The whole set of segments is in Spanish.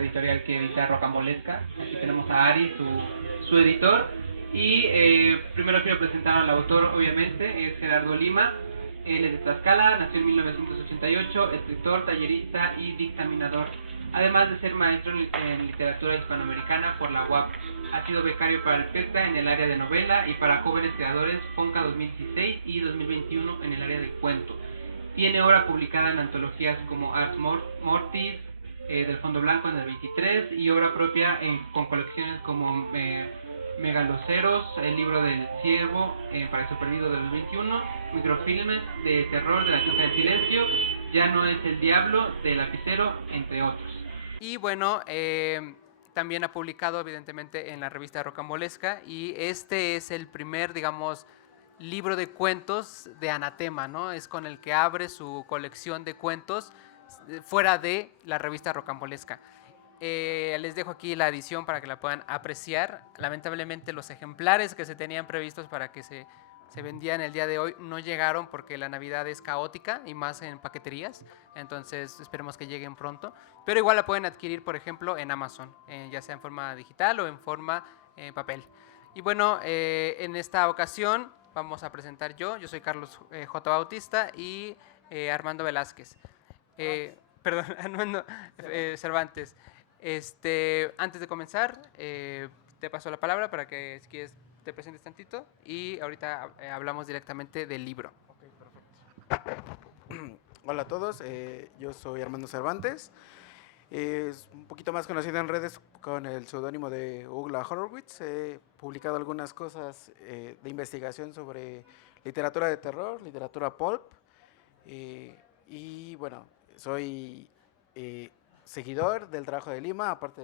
editorial que edita Rocambolesca. Aquí tenemos a Ari, su editor. Y primero quiero presentar al autor, obviamente, es Gerardo Lima. Él es de Tlaxcala, nació en 1988, escritor, tallerista y dictaminador. Además de ser maestro en literatura hispanoamericana por la UAP. Ha sido becario para el PESA en el área de novela y para jóvenes creadores FONCA 2016 y 2021 en el área de cuento. Tiene obra publicada en antologías como Ars Mortis, del Fondo Blanco en el 23, y obra propia con colecciones como Megaloceros, el libro del Ciervo, Paraíso Perdido del 21, microfilmes de terror de La Casa del Silencio, Ya no es el diablo, de Lapicero, entre otros. Y bueno, también ha publicado evidentemente en la revista Rocambolesca, y este es el primer, digamos, libro de cuentos de Anatema, ¿no? Es con el que abre su colección de cuentos fuera de la revista Rocambolesca. Les dejo aquí la edición para que la puedan apreciar. Lamentablemente los ejemplares que se tenían previstos para que se vendían el día de hoy no llegaron porque la Navidad es caótica y más en paqueterías, entonces esperemos que lleguen pronto, pero igual la pueden adquirir, por ejemplo, en Amazon, ya sea en forma digital o en forma papel. Y bueno, en esta ocasión vamos a presentar yo soy Carlos J. Bautista y Armando Velázquez. Perdón, Armando Cervantes. Antes de comenzar, te paso la palabra para que, si quieres, te presentes tantito y ahorita hablamos directamente del libro. Ok, perfecto. Hola a todos, yo soy Armando Cervantes. Es un poquito más conocido en redes con el seudónimo de Ugla Horowitz. He publicado algunas cosas de investigación sobre literatura de terror, literatura pulp. Y bueno, soy seguidor del trabajo de Lima, aparte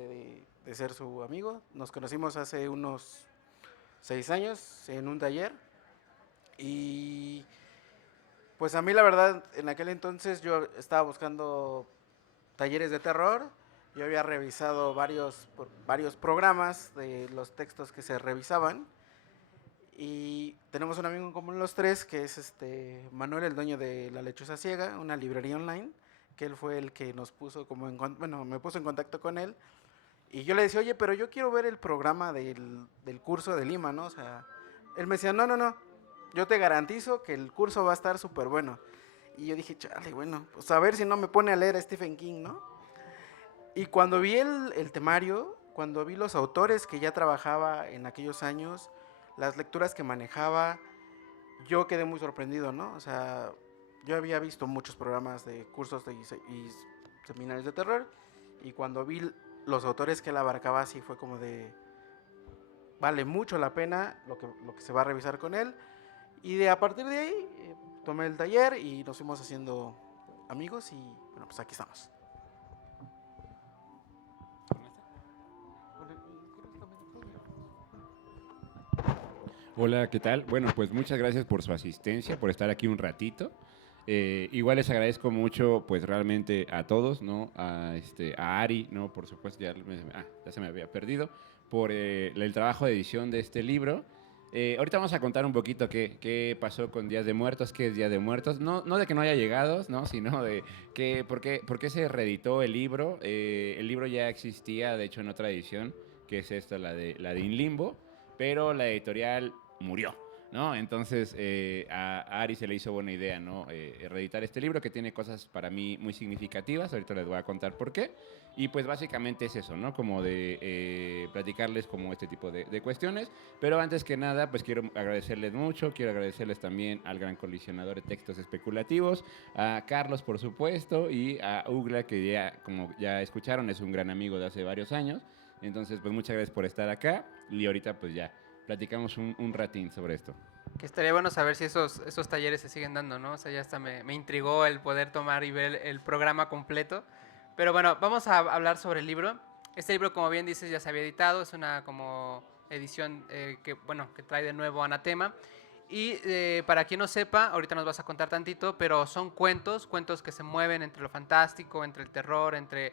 de ser su amigo. Nos conocimos hace unos 6 años en un taller. Y pues a mí la verdad, en aquel entonces yo estaba buscando talleres de terror. Yo había revisado varios programas de los textos que se revisaban. Y tenemos un amigo en común los tres, que es Manuel, el dueño de La Lechuza Ciega, una librería online, que él fue el que nos puso bueno, me puso en contacto con él. Y yo le decía, oye, pero yo quiero ver el programa del curso de Lima, ¿no? O sea, él me decía, no, no, no, yo te garantizo que el curso va a estar súper bueno. Y yo dije, chale, bueno, pues a ver si no me pone a leer a Stephen King, ¿no? Y cuando vi el temario, cuando vi los autores que ya trabajaba en aquellos años, las lecturas que manejaba, yo quedé muy sorprendido, ¿no? O sea, yo había visto muchos programas de cursos y seminarios de terror, y cuando vi los autores que él abarcaba, así fue como de, vale mucho la pena lo que se va a revisar con él. Y a partir de ahí tomé el taller y nos fuimos haciendo amigos y bueno, pues aquí estamos. Hola, ¿qué tal? Bueno, pues muchas gracias por su asistencia, por estar aquí un ratito. Igual les agradezco mucho, pues realmente a todos, ¿no? A Ari, ¿no? Por supuesto, ya se me había perdido, por el trabajo de edición de este libro. Ahorita vamos a contar un poquito qué pasó con Días de Muertos, qué es Día de Muertos. No de que no haya llegado, ¿no? Sino de por qué se reeditó el libro. El libro ya existía, de hecho, en otra edición, que es esta, la de In Limbo, pero la editorial murió, ¿no? Entonces a Ari se le hizo buena idea, ¿no? Reeditar este libro que tiene cosas para mí muy significativas, ahorita les voy a contar por qué, y pues básicamente es eso, ¿no? Como de platicarles como este tipo de cuestiones, pero antes que nada, pues quiero agradecerles mucho, quiero agradecerles también al gran colisionador de textos especulativos, a Carlos, por supuesto, y a Ugla, que ya, como ya escucharon, es un gran amigo de hace varios años. Entonces, pues muchas gracias por estar acá, y ahorita pues ya platicamos un ratín sobre esto. Que estaría bueno saber si esos talleres se siguen dando, ¿no? O sea, ya hasta me intrigó el poder tomar y ver el programa completo. Pero bueno, vamos a hablar sobre el libro. Este libro, como bien dices, ya se había editado. Es una como edición que trae de nuevo Anatema. Y para quien no sepa, ahorita nos vas a contar tantito, pero son cuentos que se mueven entre lo fantástico, entre el terror, entre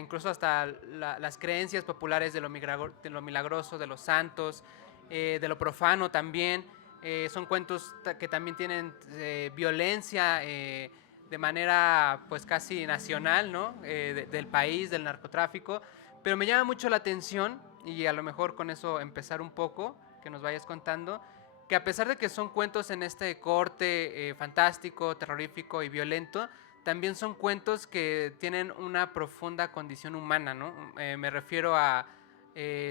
incluso hasta las creencias populares de de lo milagroso, de los santos, de lo profano también. Son cuentos que también tienen violencia de manera pues casi nacional, ¿no? Del país, del narcotráfico, pero me llama mucho la atención, y a lo mejor con eso empezar un poco, que nos vayas contando, que a pesar de que son cuentos en este corte fantástico, terrorífico y violento, también son cuentos que tienen una profunda condición humana, ¿no? Me refiero a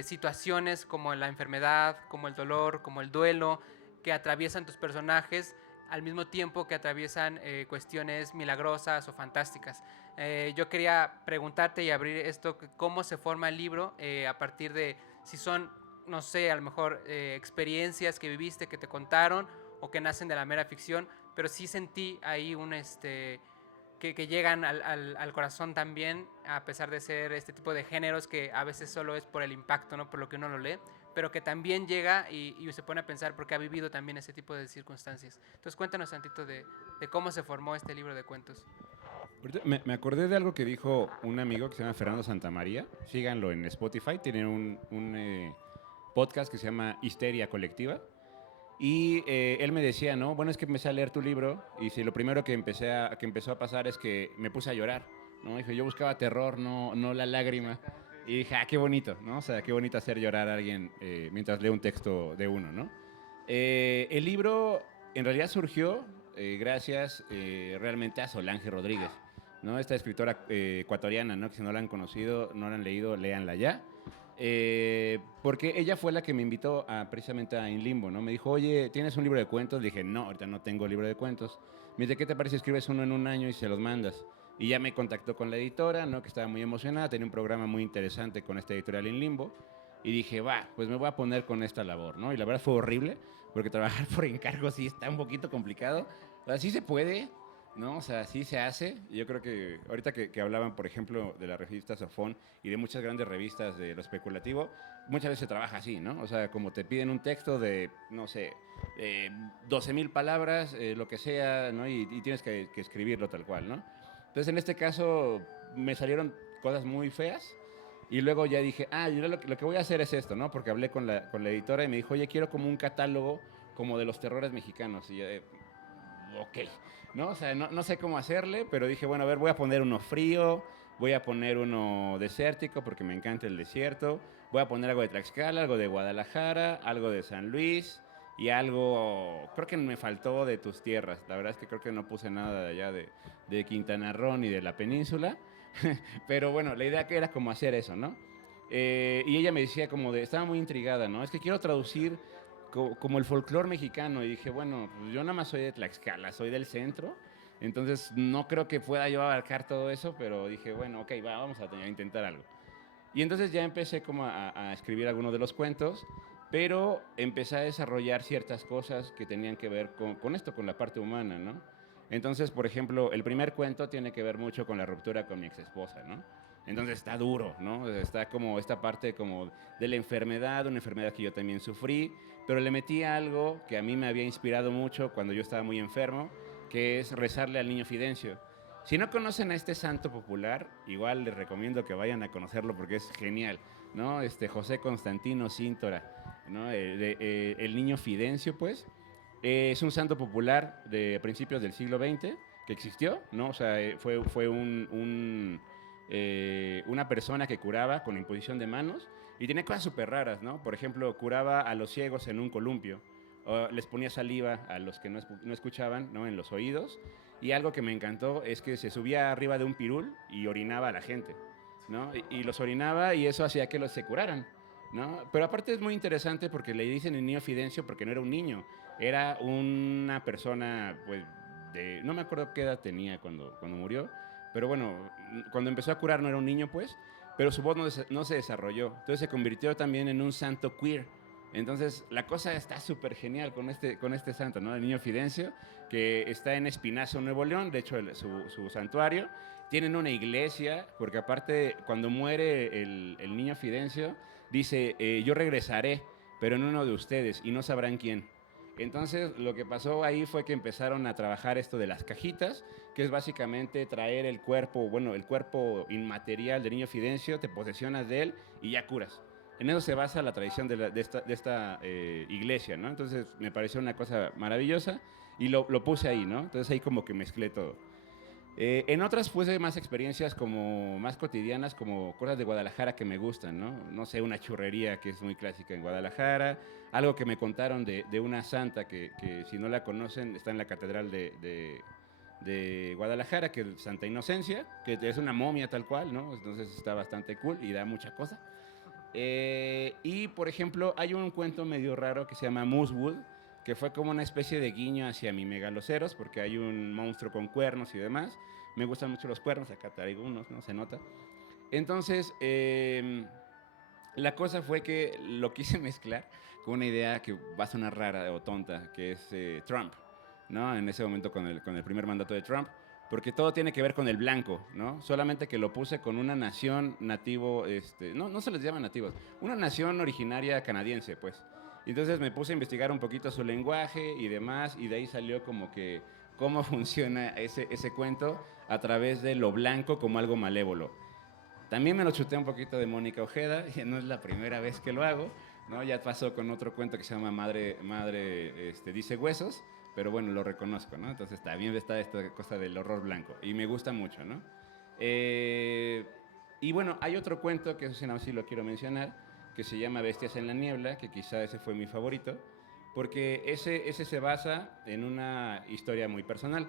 situaciones como la enfermedad, como el dolor, como el duelo, que atraviesan tus personajes al mismo tiempo que atraviesan cuestiones milagrosas o fantásticas. Yo quería preguntarte y abrir esto, cómo se forma el libro a partir de si son, no sé, a lo mejor experiencias que viviste, que te contaron o que nacen de la mera ficción, pero sí sentí ahí que llegan al corazón también, a pesar de ser este tipo de géneros que a veces solo es por el impacto, no por lo que uno lo lee, pero que también llega y se pone a pensar porque ha vivido también ese tipo de circunstancias. Entonces cuéntanos tantito de cómo se formó este libro de cuentos. Me acordé de algo que dijo un amigo que se llama Fernando Santamaría. Síganlo en Spotify. Tiene un podcast que se llama Histeria Colectiva. Y él me decía, ¿no? Bueno, es que empecé a leer tu libro y si lo primero que empezó a pasar es que me puse a llorar, ¿no? Dijo, yo buscaba terror, no la lágrima. Y dije, qué bonito, ¿no? O sea, qué bonito hacer llorar a alguien mientras lee un texto de uno, ¿no? El libro en realidad surgió gracias realmente a Solange Rodríguez, ¿no? Esta escritora ecuatoriana, ¿no? Que si no la han conocido, no la han leído, léanla ya. Porque ella fue la que me invitó precisamente a In Limbo, ¿no? Me dijo, oye, ¿tienes un libro de cuentos? Le dije, no, ahorita no tengo libro de cuentos. Me dice, ¿qué te parece si escribes uno en un año y se los mandas? Y ya me contactó con la editora, ¿no? Que estaba muy emocionada, tenía un programa muy interesante con esta editorial In Limbo. Y dije, pues me voy a poner con esta labor, ¿no? Y la verdad fue horrible, porque trabajar por encargo sí está un poquito complicado. O sea, sí se puede, ¿no? O sea, sí se hace. Yo creo que ahorita que hablaban, por ejemplo, de la revista Sofón y de muchas grandes revistas de lo especulativo, muchas veces se trabaja así, ¿no? O sea, como te piden un texto de, no sé, 12,000 palabras, lo que sea, ¿no? Y tienes que escribirlo tal cual, ¿no? Entonces, en este caso, me salieron cosas muy feas. Y luego ya dije, yo lo que voy a hacer es esto, ¿no? Porque hablé con la editora y me dijo, oye, quiero como un catálogo como de los terrores mexicanos. Y yo, ok, ¿no? O sea, no sé cómo hacerle, pero dije, bueno, a ver, voy a poner uno frío, voy a poner uno desértico porque me encanta el desierto, voy a poner algo de Tlaxcala, algo de Guadalajara, algo de San Luis y algo, creo que me faltó de tus tierras. La verdad es que creo que no puse nada de allá de Quintana Roo ni de la península, pero bueno, la idea que era como hacer eso, ¿no? Y ella me decía estaba muy intrigada, ¿no? Es que quiero traducir como el folclore mexicano. Y dije, bueno, pues yo nada más soy de Tlaxcala, soy del centro, entonces no creo que pueda yo abarcar todo eso, pero dije, bueno, ok, vamos a intentar algo. Y entonces ya empecé como a escribir algunos de los cuentos, pero empecé a desarrollar ciertas cosas que tenían que ver con esto, con la parte humana, ¿no? Entonces, por ejemplo, el primer cuento tiene que ver mucho con la ruptura con mi ex esposa, ¿no? Entonces está duro, ¿no? Está como esta parte como de la enfermedad, una enfermedad que yo también sufrí, pero le metí algo que a mí me había inspirado mucho cuando yo estaba muy enfermo, que es rezarle al niño Fidencio. Si no conocen a este santo popular, igual les recomiendo que vayan a conocerlo porque es genial, ¿no? José Constantino Cíntora, ¿no? El niño Fidencio, pues, es un santo popular de principios del siglo XX que existió, ¿no? O sea, fue una persona que curaba con la imposición de manos y tenía cosas súper raras, ¿no? Por ejemplo, curaba a los ciegos en un columpio, o les ponía saliva a los que no escuchaban, ¿no? En los oídos. Y algo que me encantó es que se subía arriba de un pirul y orinaba a la gente, ¿no? Y los orinaba y eso hacía que los se curaran, ¿no? Pero aparte es muy interesante porque le dicen el niño Fidencio porque no era un niño, era una persona, pues, no me acuerdo qué edad tenía cuando murió, pero bueno, cuando empezó a curar no era un niño, pues, pero su voz no se desarrolló. Entonces se convirtió también en un santo queer. Entonces la cosa está súper genial con este santo, ¿no? El niño Fidencio, que está en Espinazo, Nuevo León, de hecho su santuario. Tienen una iglesia, porque aparte cuando muere el niño Fidencio, dice, yo regresaré, pero en uno de ustedes, y no sabrán quién. Entonces, lo que pasó ahí fue que empezaron a trabajar esto de las cajitas, que es básicamente traer el cuerpo inmaterial del niño Fidencio, te posesionas de él y ya curas. En eso se basa la tradición de esta iglesia, ¿no? Entonces, me pareció una cosa maravillosa y lo puse ahí, ¿no? Entonces, ahí como que mezclé todo. En otras puse más experiencias como más cotidianas, como cosas de Guadalajara que me gustan, ¿no? No sé, una churrería que es muy clásica en Guadalajara, algo que me contaron de una santa que si no la conocen está en la catedral de Guadalajara, que es Santa Inocencia, que es una momia tal cual, ¿no? Entonces está bastante cool y da mucha cosa. Y por ejemplo, hay un cuento medio raro que se llama Moosewood, que fue como una especie de guiño hacia mi megaloceros, porque hay un monstruo con cuernos y demás. Me gustan mucho los cuernos, acá traigo unos, ¿no? Se nota. Entonces, la cosa fue que lo quise mezclar con una idea que va a sonar rara o tonta, que es Trump, ¿no? En ese momento con el primer mandato de Trump, porque todo tiene que ver con el blanco, ¿no? Solamente que lo puse con una nación nativo, no se les llama nativos, una nación originaria canadiense, pues. Entonces me puse a investigar un poquito su lenguaje y demás, y de ahí salió como que cómo funciona ese cuento a través de lo blanco como algo malévolo. También me lo chuté un poquito de Mónica Ojeda, y no es la primera vez que lo hago, ¿no? Ya pasó con otro cuento que se llama Madre dice huesos, pero bueno, lo reconozco, ¿no? Entonces también está esta cosa del horror blanco, y me gusta mucho, ¿no? Eh, y bueno, hay otro cuento, que eso sí, no, sí lo quiero mencionar, que se llama Bestias en la Niebla, que quizá ese fue mi favorito, porque ese se basa en una historia muy personal.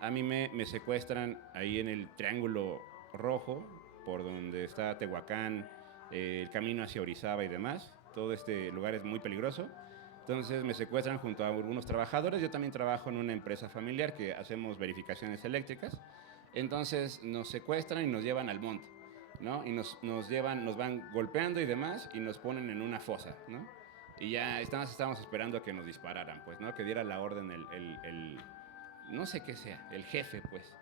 A mí me secuestran ahí en el Triángulo Rojo, por donde está Tehuacán, el camino hacia Orizaba y demás. Todo este lugar es muy peligroso. Entonces me secuestran junto a algunos trabajadores. Yo también trabajo en una empresa familiar que hacemos verificaciones eléctricas. Entonces nos secuestran y nos llevan al monte, ¿no? Y nos llevan, nos van golpeando y demás y nos ponen en una fosa, ¿no? Y ya estábamos esperando a que nos dispararan, pues, ¿no? Que diera la orden no sé qué sea, el jefe, pues.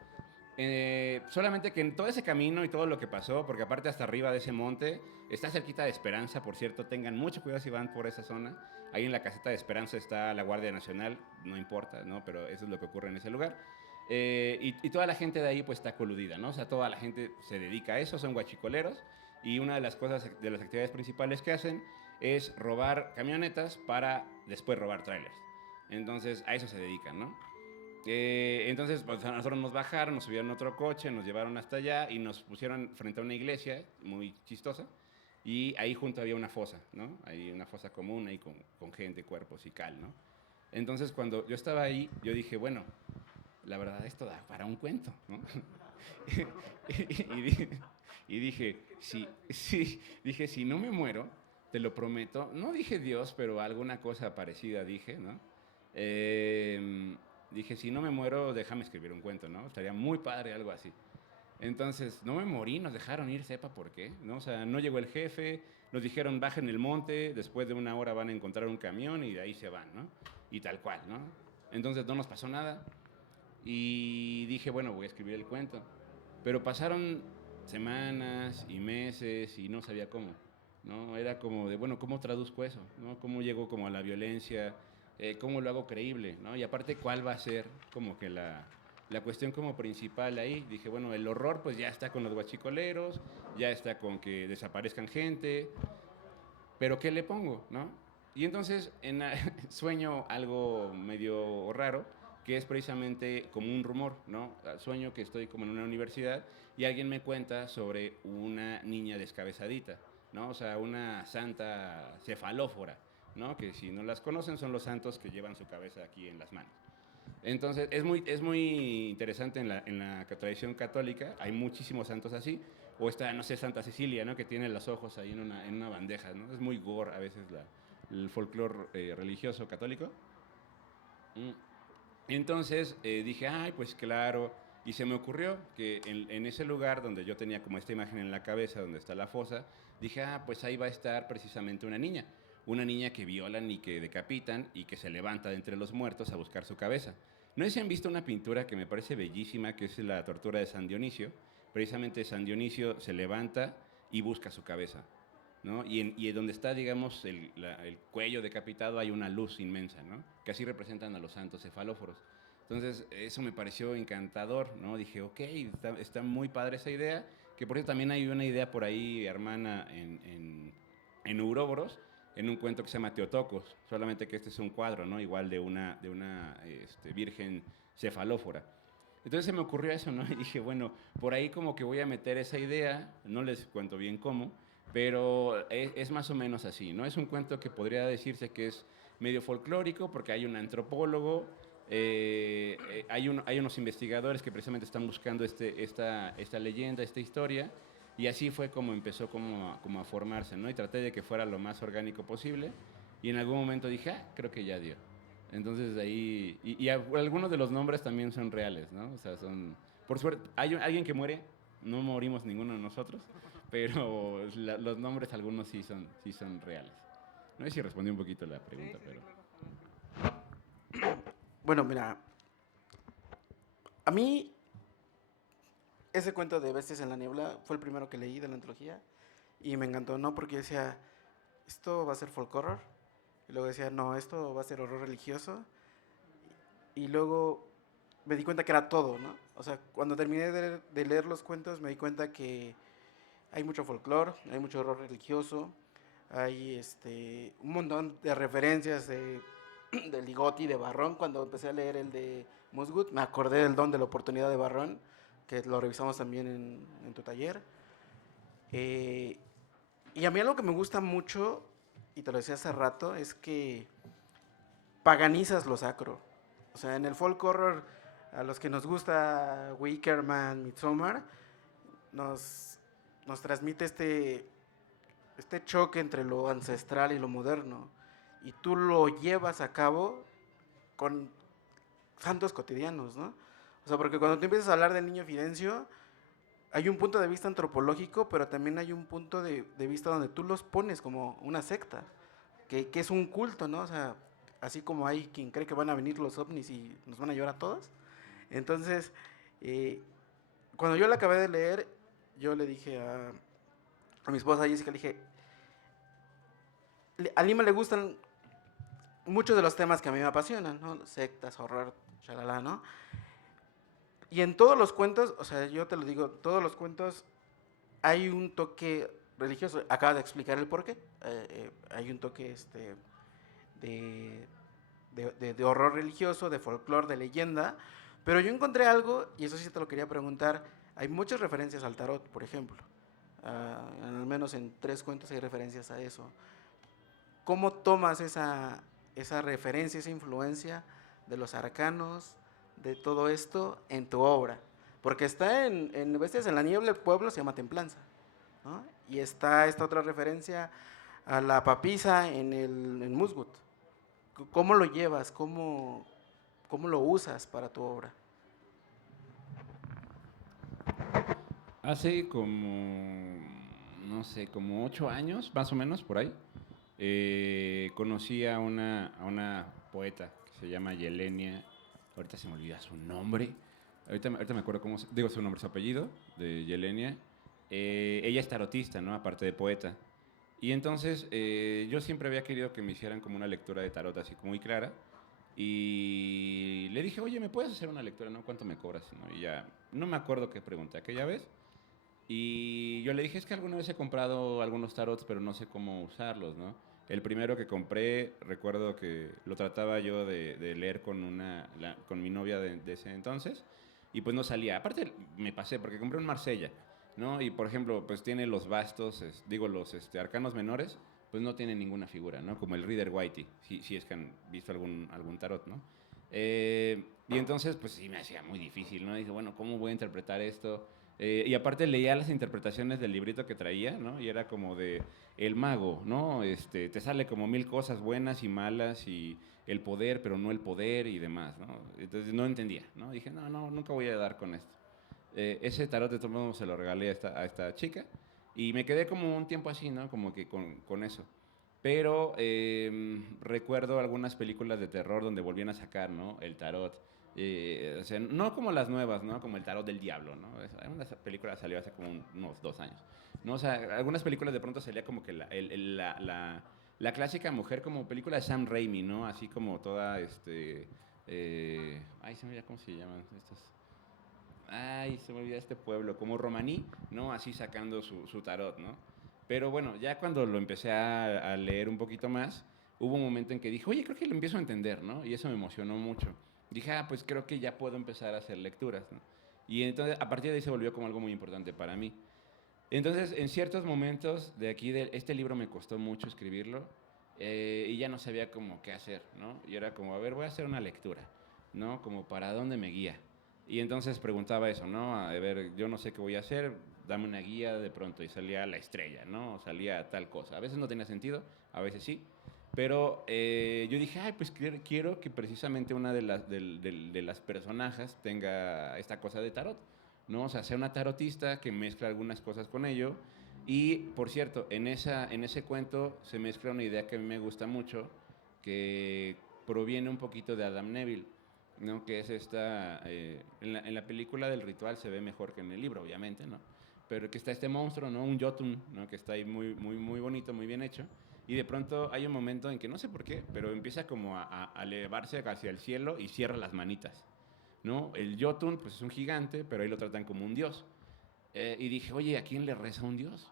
Solamente que en todo ese camino y todo lo que pasó, porque aparte hasta arriba de ese monte, está cerquita de Esperanza, por cierto, tengan mucho cuidado si van por esa zona. Ahí en la caseta de Esperanza está la Guardia Nacional, no importa, ¿no? Pero eso es lo que ocurre en ese lugar. Y toda la gente de ahí pues está coludida, ¿no? O sea, toda la gente se dedica a eso, son guachicoleros, y una de las cosas, de las actividades principales que hacen es robar camionetas para después robar trailers. Entonces, a eso se dedican, ¿no? Entonces, pues, a nosotros nos bajaron, nos subieron a otro coche, nos llevaron hasta allá y nos pusieron frente a una iglesia muy chistosa. Y ahí junto había una fosa, ¿no? Hay una fosa común ahí con gente, cuerpos y cal, ¿no? Entonces, cuando yo estaba ahí, yo dije, bueno, la verdad esto da para un cuento, ¿no? y, y dije, dije, si no me muero, te lo prometo. No dije Dios, pero alguna cosa parecida dije, ¿no? Dije, si no me muero, déjame escribir un cuento, ¿no? Estaría muy padre algo así. Entonces, no me morí, nos dejaron ir, sepa por qué, ¿no? O sea, no llegó el jefe, nos dijeron, bajen el monte, después de una hora van a encontrar un camión y de ahí se van, ¿no? Y tal cual, ¿no? Entonces, no nos pasó nada y dije, bueno, voy a escribir el cuento. Pero pasaron semanas y meses y no sabía cómo, ¿no? Era como de, bueno, ¿cómo traduzco eso? ¿No? ¿Cómo llego como a la violencia? ¿Cómo lo hago creíble? ¿No? Y aparte, ¿cuál va a ser como que la cuestión como principal ahí? Dije, bueno, el horror pues ya está con los guachicoleros, ya está con que desaparezcan gente, pero ¿qué le pongo? ¿No? Y entonces sueño algo medio raro, que es precisamente como un rumor, ¿no? Sueño que estoy como en una universidad y alguien me cuenta sobre una niña descabezadita, ¿no? O sea, una santa cefalófora, ¿no? Que si no las conocen son los santos que llevan su cabeza aquí en las manos. Entonces, es muy interesante en la tradición católica, hay muchísimos santos así, o está, no sé, Santa Cecilia, ¿no? Que tiene los ojos ahí en una bandeja, ¿no? Es muy gore a veces el folclore religioso católico. Mm. Entonces dije, ay, pues claro, y se me ocurrió que en ese lugar donde yo tenía como esta imagen en la cabeza, donde está la fosa, dije, ah, pues ahí va a estar precisamente una niña que violan y que decapitan y que se levanta de entre los muertos a buscar su cabeza. No sé si han visto una pintura que me parece bellísima, que es la tortura de San Dionisio. Precisamente San Dionisio se levanta y busca su cabeza, ¿no? Y donde está, digamos, el cuello decapitado hay una luz inmensa, ¿no? Que así representan a los santos cefalóforos. Entonces, eso me pareció encantador, ¿no? Dije, ok, está muy padre esa idea, que por cierto también hay una idea por ahí, hermana, en Ouroboros, en un cuento que se llama Teotocos, solamente que este es un cuadro, ¿no? Igual de una virgen cefalófora. Entonces se me ocurrió eso, ¿no? Y dije, bueno, por ahí como que voy a meter esa idea, no les cuento bien cómo, pero es más o menos así, ¿no? Es un cuento que podría decirse que es medio folclórico porque hay un antropólogo, hay unos investigadores que precisamente están buscando esta leyenda, esta historia, y así fue como empezó como a formarse, ¿no? Y traté de que fuera lo más orgánico posible, y en algún momento dije, creo que ya dio. Entonces de ahí, algunos de los nombres también son reales, ¿no? O sea, son, por suerte, hay alguien que muere, no morimos ninguno de nosotros, pero los nombres algunos sí son reales. No sé si respondí un poquito la pregunta, pero... Bueno, mira, a mí ese cuento de Bestias en la Niebla fue el primero que leí de la antología y me encantó, ¿no? Porque decía, esto va a ser folk horror. Y luego decía, no, esto va a ser horror religioso. Y luego me di cuenta que era todo, ¿no? O sea, cuando terminé de leer los cuentos me di cuenta que hay mucho folclore, hay mucho horror religioso, hay un montón de referencias de Ligotti, de Barrón. Cuando empecé a leer el de Musgood, me acordé del Don de la Oportunidad de Barrón, que lo revisamos también en tu taller. Y a mí algo que me gusta mucho, y te lo decía hace rato, es que paganizas lo sacro. O sea, en el folk horror, a los que nos gusta Wickerman, Midsommar, nos transmite este choque entre lo ancestral y lo moderno. Y tú lo llevas a cabo con santos cotidianos, ¿no? O sea, porque cuando tú empiezas a hablar del niño Fidencio, hay un punto de vista antropológico, pero también hay un punto de vista donde tú los pones como una secta, que es un culto, ¿no? O sea, así como hay quien cree que van a venir los ovnis y nos van a llevar a todos. Entonces, cuando yo la acabé de leer, yo le dije a mi esposa Jessica, le dije, a Lima le gustan muchos de los temas que a mí me apasionan, ¿no? Sectas, horror, chalala, ¿no? Y en todos los cuentos, o sea, yo te lo digo, todos los cuentos hay un toque religioso. Acabas de explicar el porqué. Hay un toque de horror religioso, de folclore, de leyenda. Pero yo encontré algo, y eso sí te lo quería preguntar. Hay muchas referencias al tarot, por ejemplo. Al menos en 3 cuentos hay referencias a eso. ¿Cómo tomas esa referencia, esa influencia de los arcanos, de todo esto en tu obra? Porque está en Bestias en la Niebla, el pueblo se llama Templanza, ¿no? Y está esta otra referencia a la papisa en Musgood. ¿Cómo lo llevas? ¿Cómo lo usas para tu obra? Hace como, no sé, como 8 años, más o menos, por ahí, conocí a una poeta que se llama Yelenia, ahorita se me olvida su nombre, ahorita me acuerdo digo su nombre, su apellido, de Yelenia. Ella es tarotista, ¿no? Aparte de poeta. Y entonces yo siempre había querido que me hicieran como una lectura de tarot así como muy clara. Y le dije, oye, ¿me puedes hacer una lectura? ¿No? ¿Cuánto me cobras? ¿No? Y ya, no me acuerdo qué pregunté aquella vez. Y yo le dije, es que alguna vez he comprado algunos tarots, pero no sé cómo usarlos, ¿no? El primero que compré, recuerdo que lo trataba yo de leer con mi novia de ese entonces, y pues no salía. Aparte, me pasé, porque compré un Marsella, ¿no? Y por ejemplo, pues tiene los bastos, los arcanos menores, pues no tiene ninguna figura, ¿no? Como el Reader Whitey, si es que han visto algún tarot, ¿no? Y entonces, pues sí me hacía muy difícil, ¿no? Dije, bueno, ¿cómo voy a interpretar esto? Y aparte leía las interpretaciones del librito que traía, ¿no? Y era como de el mago, ¿no? Te sale como 1000 cosas buenas y malas y el poder, pero no el poder y demás, ¿no? Entonces no entendía, ¿no? Dije, no, nunca voy a dar con esto. Ese tarot de todos modos se lo regalé a esta chica y me quedé como un tiempo así, ¿no? Como que con eso. Pero recuerdo algunas películas de terror donde volvían a sacar, ¿no? El tarot. O sea, no como las nuevas, ¿no? Como el tarot del diablo, ¿no? Una película salió hace como unos 2 años, ¿no? O sea, algunas películas de pronto salía como que la clásica mujer como película de Sam Raimi, ¿no? Así como toda, ay, se me olvida cómo se llaman estos. Ay, se me olvida este pueblo, como romaní, ¿no? Así sacando su tarot, ¿no? Pero bueno, ya cuando lo empecé a leer un poquito más, hubo un momento en que dije, oye, creo que lo empiezo a entender, ¿no? Y eso me emocionó mucho. dije, pues creo que ya puedo empezar a hacer lecturas, ¿no? Y entonces, a partir de ahí se volvió como algo muy importante para mí. Entonces, en ciertos momentos de aquí, este libro me costó mucho escribirlo y ya no sabía cómo qué hacer, ¿no? Y era como, a ver, voy a hacer una lectura, ¿no? Como para dónde me guía. Y entonces preguntaba eso, ¿no? A ver, yo no sé qué voy a hacer, dame una guía de pronto. Y salía la estrella, ¿no? O salía tal cosa. A veces no tenía sentido, a veces sí. Pero yo dije, pues quiero que precisamente una de las personajes tenga esta cosa de tarot, ¿no? O sea, sea una tarotista que mezcla algunas cosas con ello. Y, por cierto, en ese cuento se mezcla una idea que a mí me gusta mucho, que proviene un poquito de Adam Neville, ¿no? Que es esta... en la película del ritual se ve mejor que en el libro, obviamente, ¿no? Pero que está este monstruo, ¿no? Un Jotun, ¿no? Que está ahí muy, muy, muy bonito, muy bien hecho. Y de pronto hay un momento en que no sé por qué, pero empieza como a elevarse hacia el cielo y cierra las manitas, ¿no? El Jotun, pues es un gigante, pero ahí lo tratan como un dios. Y dije, oye, ¿a quién le reza un dios?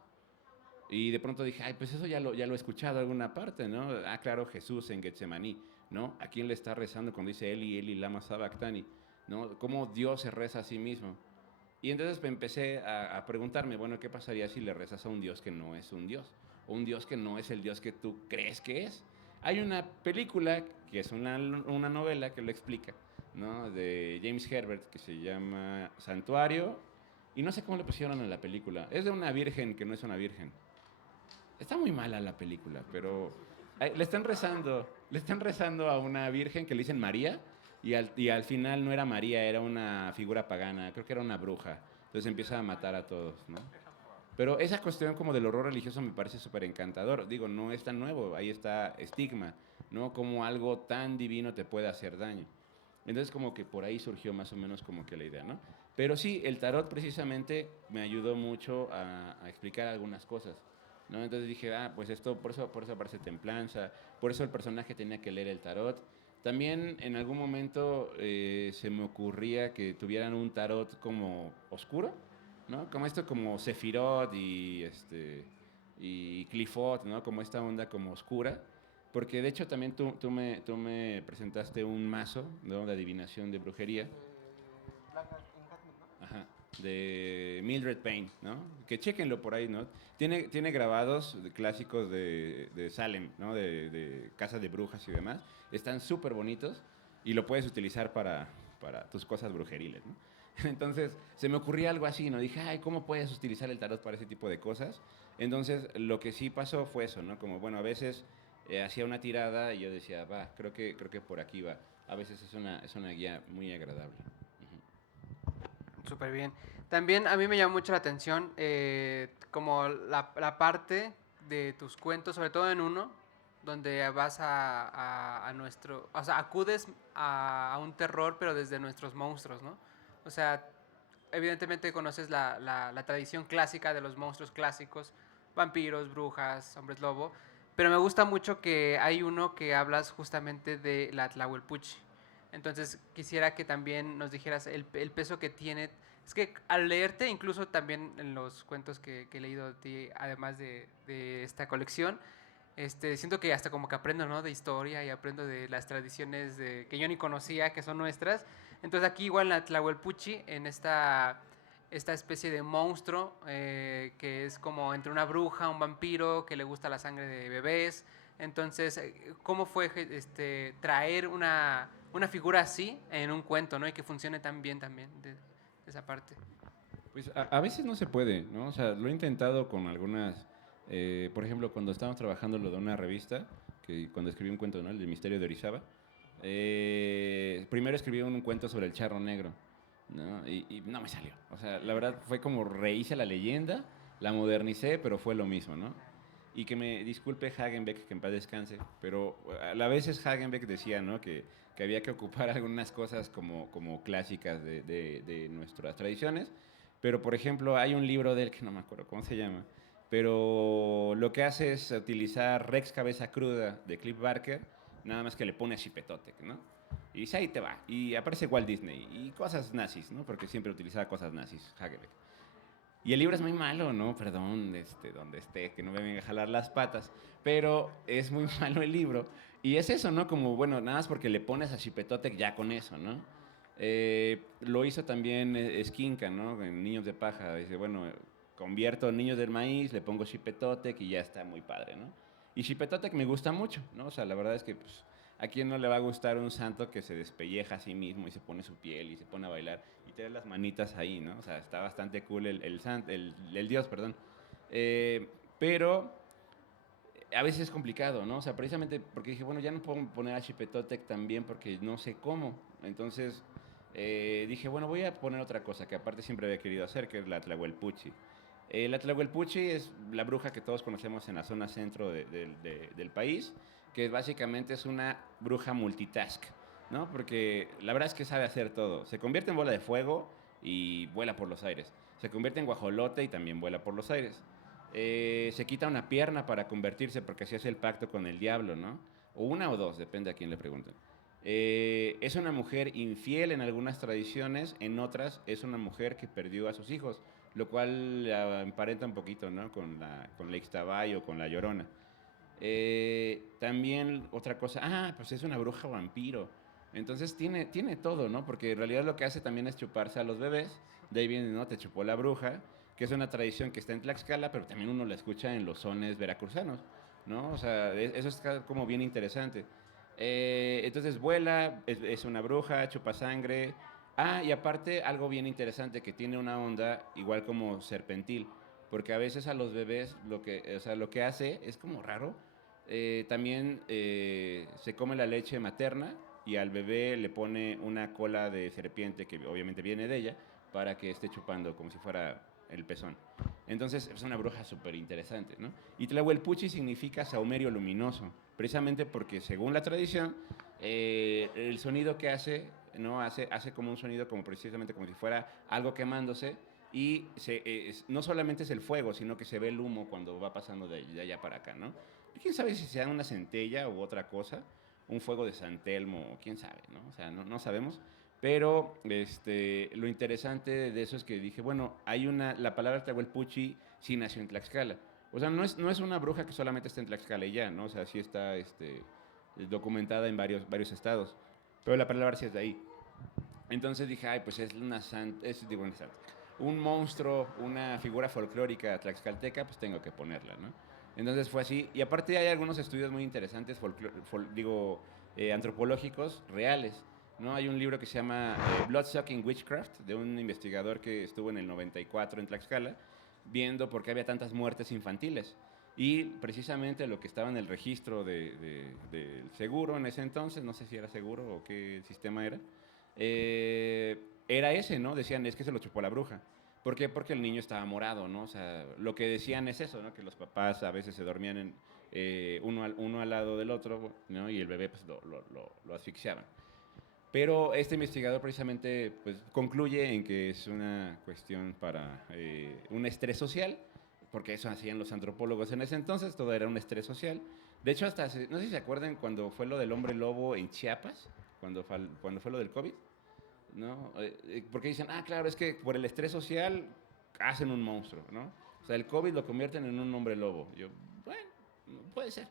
Y de pronto dije, pues eso ya lo he escuchado en alguna parte, ¿no? Ah, claro, Jesús en Getsemaní, ¿no? ¿A quién le está rezando cuando dice Eli, Eli, lama sabactani? ¿No? ¿Cómo Dios se reza a sí mismo? Y entonces empecé a preguntarme, bueno, ¿qué pasaría si le rezas a un Dios que no es un Dios? O un Dios que no es el Dios que tú crees que es. Hay una película, que es una novela que lo explica, ¿no? De James Herbert, que se llama Santuario, y no sé cómo le pusieron en la película. Es de una virgen que no es una virgen. Está muy mala la película, pero le están rezando a una virgen que le dicen María y al final no era María, era una figura pagana, creo que era una bruja. Entonces empieza a matar a todos, ¿no? Pero esa cuestión como del horror religioso me parece súper encantador. Digo, no es tan nuevo, ahí está estigma, ¿no? Como algo tan divino te puede hacer daño. Entonces como que por ahí surgió más o menos como que la idea, ¿no? Pero sí, el tarot precisamente me ayudó mucho a explicar algunas cosas, ¿no? Entonces dije, pues esto, por eso aparece templanza, por eso el personaje tenía que leer el tarot. También en algún momento se me ocurría que tuvieran un tarot como oscuro, ¿no? Como esto como Sefirot y Clifford, ¿no? Como esta onda como oscura. Porque de hecho también tú me presentaste un mazo, ¿no? De adivinación de brujería. Ajá, de Mildred Payne, ¿no? Que chequenlo por ahí, ¿no? Tiene grabados clásicos de Salem, ¿no? De Casa de Brujas y demás. Están súper bonitos y lo puedes utilizar para tus cosas brujeriles, ¿no? Entonces, se me ocurría algo así, ¿no? Dije, ¿cómo puedes utilizar el tarot para ese tipo de cosas? Entonces, lo que sí pasó fue eso, ¿no? Como, bueno, a veces hacía una tirada y yo decía, creo que por aquí va. A veces es una guía muy agradable. Súper bien. También a mí me llama mucho la atención como la parte de tus cuentos, sobre todo en uno, donde vas a nuestro, o sea, acudes a un terror, pero desde nuestros monstruos, ¿no? O sea, evidentemente conoces la tradición clásica de los monstruos clásicos, vampiros, brujas, hombres lobo, pero me gusta mucho que hay uno que hablas justamente de la Tlahuelpuchi. Entonces quisiera que también nos dijeras el peso que tiene. Es que al leerte, incluso también en los cuentos que he leído de ti, además de esta colección, siento que hasta como que aprendo, ¿no? De historia y aprendo de las tradiciones que yo ni conocía, que son nuestras. Entonces aquí igual en la Tlahuelpuchi, en esta especie de monstruo que es como entre una bruja, un vampiro, que le gusta la sangre de bebés. Entonces, ¿cómo fue traer una figura así en un cuento, ¿no? Y que funcione tan bien también de esa parte. Pues a veces no se puede, ¿no? O sea, lo he intentado con algunas, por ejemplo, cuando estábamos trabajando lo de una revista, que cuando escribí un cuento, ¿no? El de Misterio de Orizaba, primero escribí un cuento sobre el charro negro, ¿no? Y no me salió. O sea, la verdad fue como rehice la leyenda, la modernicé, pero fue lo mismo, ¿no? Y que me disculpe Hagenbeck, que en paz descanse, pero a la veces Hagenbeck decía, ¿no? Que había que ocupar algunas cosas como clásicas de nuestras tradiciones. Pero, por ejemplo, hay un libro de él que no me acuerdo cómo se llama, pero lo que hace es utilizar Rex Cabeza Cruda de Cliff Barker, nada más que le pone a Chipetotec, ¿no? Y dice, ahí te va. Y aparece Walt Disney y cosas nazis, ¿no? Porque siempre utilizaba cosas nazis, Hagenbeck. Y el libro es muy malo, ¿no? Perdón, donde esté, que no me venga a jalar las patas. Pero es muy malo el libro. Y es eso, ¿no? Como, bueno, nada más porque le pones a Xipetotec ya con eso, ¿no? Lo hizo también Esquinca, ¿no? En Niños de Paja. Dice, bueno, convierto Niños del Maíz, le pongo Xipetotec y ya está muy padre, ¿no? Y Xipetotec me gusta mucho, ¿no? O sea, la verdad es que, pues, ¿a quién no le va a gustar un santo que se despelleja a sí mismo y se pone su piel y se pone a bailar y tiene las manitas ahí, ¿no? O sea, está bastante cool el dios, perdón. Pero a veces es complicado, ¿no? O sea, precisamente porque dije, bueno, ya no puedo poner a Xipetotec también porque no sé cómo. Entonces dije, bueno, voy a poner otra cosa que aparte siempre había querido hacer, que es la Tlahuelpuchi. La Tlahuelpuchi es la bruja que todos conocemos en la zona centro del país, que básicamente es una bruja multitask, ¿no? Porque la verdad es que sabe hacer todo. Se convierte en bola de fuego y vuela por los aires. Se convierte en guajolote y también vuela por los aires. Se quita una pierna para convertirse porque así hace el pacto con el diablo, ¿no? O una o dos, depende a quién le pregunten. Es una mujer infiel en algunas tradiciones, en otras es una mujer que perdió a sus hijos, lo cual la emparenta un poquito, ¿no? Con la Ixtabay o con la Llorona. También otra cosa, pues es una bruja vampiro. Entonces tiene todo, ¿no? Porque en realidad lo que hace también es chuparse a los bebés. De ahí viene, ¿no? Te chupó la bruja, que es una tradición que está en Tlaxcala, pero también uno la escucha en los sones veracruzanos, ¿no? O sea, eso es como bien interesante. Entonces vuela, es una bruja, chupa sangre. Y aparte algo bien interesante que tiene una onda igual como serpentil, porque a veces a los bebés lo que hace es como raro. También se come la leche materna y al bebé le pone una cola de serpiente que obviamente viene de ella para que esté chupando como si fuera el pezón. Entonces es una bruja súper interesante, ¿no? Y Tlahuelpuchi significa saumerio luminoso, precisamente porque según la tradición, el sonido que hace, ¿no? Hace como un sonido como precisamente como si fuera algo quemándose y no solamente es el fuego, sino que se ve el humo cuando va pasando de allá para acá, ¿no? Y quién sabe si sea una centella u otra cosa, un fuego de San Telmo, quién sabe, ¿no? O sea, no sabemos. Pero lo interesante de eso es que dije, bueno, la palabra Tlahuelpuchi sí nació en Tlaxcala. O sea, no es una bruja que solamente está en Tlaxcala y ya, ¿no? O sea, sí está documentada en varios estados. Pero la palabra sí es de ahí. Entonces dije, pues es una santa, un monstruo, una figura folclórica tlaxcalteca, pues tengo que ponerla, ¿no? Entonces fue así. Y aparte hay algunos estudios muy interesantes, antropológicos, reales, ¿no? Hay un libro que se llama Bloodsucking Witchcraft, de un investigador que estuvo en el 94 en Tlaxcala, viendo por qué había tantas muertes infantiles. Y precisamente lo que estaba en el registro del seguro en ese entonces, no sé si era seguro o qué sistema era ese, ¿no? Decían, es que se lo chupó la bruja. ¿Por qué? Porque el niño estaba morado, ¿no? O sea, lo que decían es eso, ¿no? Que los papás a veces se dormían uno al lado del otro, ¿no? Y el bebé pues lo asfixiaban. Pero este investigador precisamente pues, concluye en que es una cuestión para un estrés social, porque eso hacían los antropólogos en ese entonces, todo era un estrés social. De hecho, no sé si se acuerdan cuando fue lo del hombre lobo en Chiapas, cuando fue lo del COVID, ¿no? Porque dicen, claro, es que por el estrés social hacen un monstruo, ¿no? O sea, el COVID lo convierten en un hombre lobo. Yo, bueno, puede ser.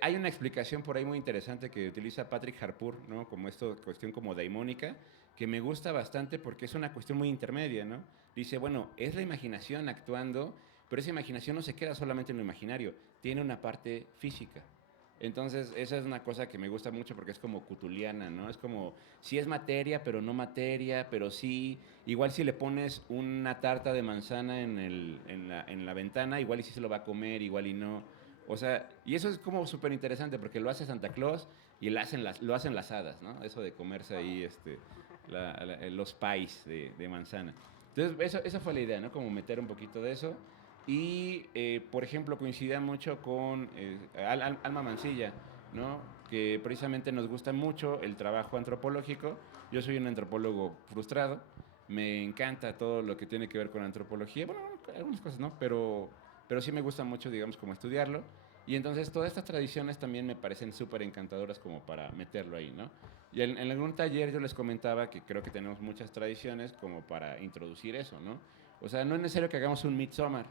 Hay una explicación por ahí muy interesante que utiliza Patrick Harpur, ¿no? Como cuestión como daimónica, que me gusta bastante porque es una cuestión muy intermedia, ¿no? Dice, bueno, es la imaginación actuando, pero esa imaginación no se queda solamente en lo imaginario, tiene una parte física. Entonces, esa es una cosa que me gusta mucho porque es como cutuliana, ¿no? Es como, sí es materia, pero no materia, pero sí. Igual si le pones una tarta de manzana en la ventana, igual y sí se lo va a comer, igual y no. O sea, y eso es como súper interesante porque lo hace Santa Claus y lo hacen las hadas, ¿no? Eso de comerse ahí los pies de manzana. Entonces, esa fue la idea, ¿no? Como meter un poquito de eso. Y, por ejemplo, coincidía mucho con Alma Mancilla, ¿no? Que precisamente nos gusta mucho el trabajo antropológico. Yo soy un antropólogo frustrado. Me encanta todo lo que tiene que ver con antropología. Bueno, algunas cosas no, pero sí me gusta mucho, digamos, como estudiarlo. Y entonces todas estas tradiciones también me parecen súper encantadoras como para meterlo ahí, ¿no? Y en algún taller yo les comentaba que creo que tenemos muchas tradiciones como para introducir eso, ¿no? O sea, no es necesario que hagamos un Midsommar.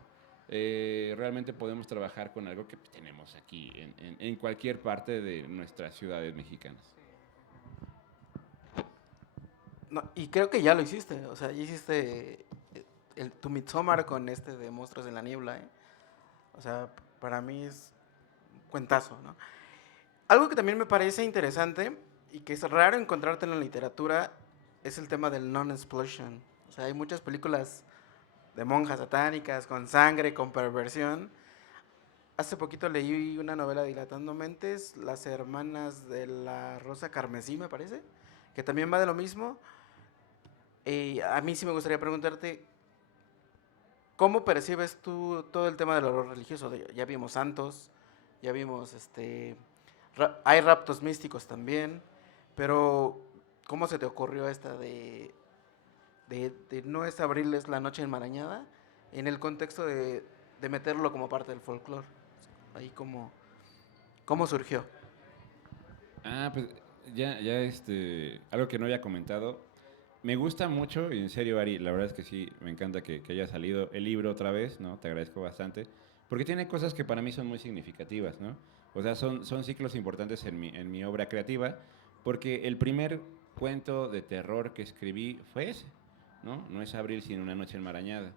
Realmente podemos trabajar con algo que tenemos aquí en cualquier parte de nuestras ciudades mexicanas. No, y creo que ya lo hiciste, o sea, ya hiciste tu Midsommar con este de Monstruos en la Niebla, ¿eh? O sea, para mí es un cuentazo, ¿no? Algo que también me parece interesante y que es raro encontrarte en la literatura es el tema del non-explosion. O sea, hay muchas películas de monjas satánicas con sangre, con perversión. Hace poquito leí una novela Dilatando Mentes, Las Hermanas de la Rosa Carmesí, me parece, que también va de lo mismo. A mí sí me gustaría preguntarte, ¿cómo percibes tú todo el tema del horror religioso? Ya vimos santos, ya vimos, hay raptos místicos también, pero ¿cómo se te ocurrió esta de no es abrirles la noche enmarañada en el contexto de meterlo como parte del folclore? Ahí cómo surgió. Pues algo que no había comentado. Me gusta mucho, y en serio, Ari, la verdad es que sí, me encanta que haya salido el libro otra vez, ¿no? Te agradezco bastante, porque tiene cosas que para mí son muy significativas, ¿no? O sea, son ciclos importantes en mi obra creativa, porque el primer cuento de terror que escribí fue ese, ¿no? No es Abril sin una noche enmarañada.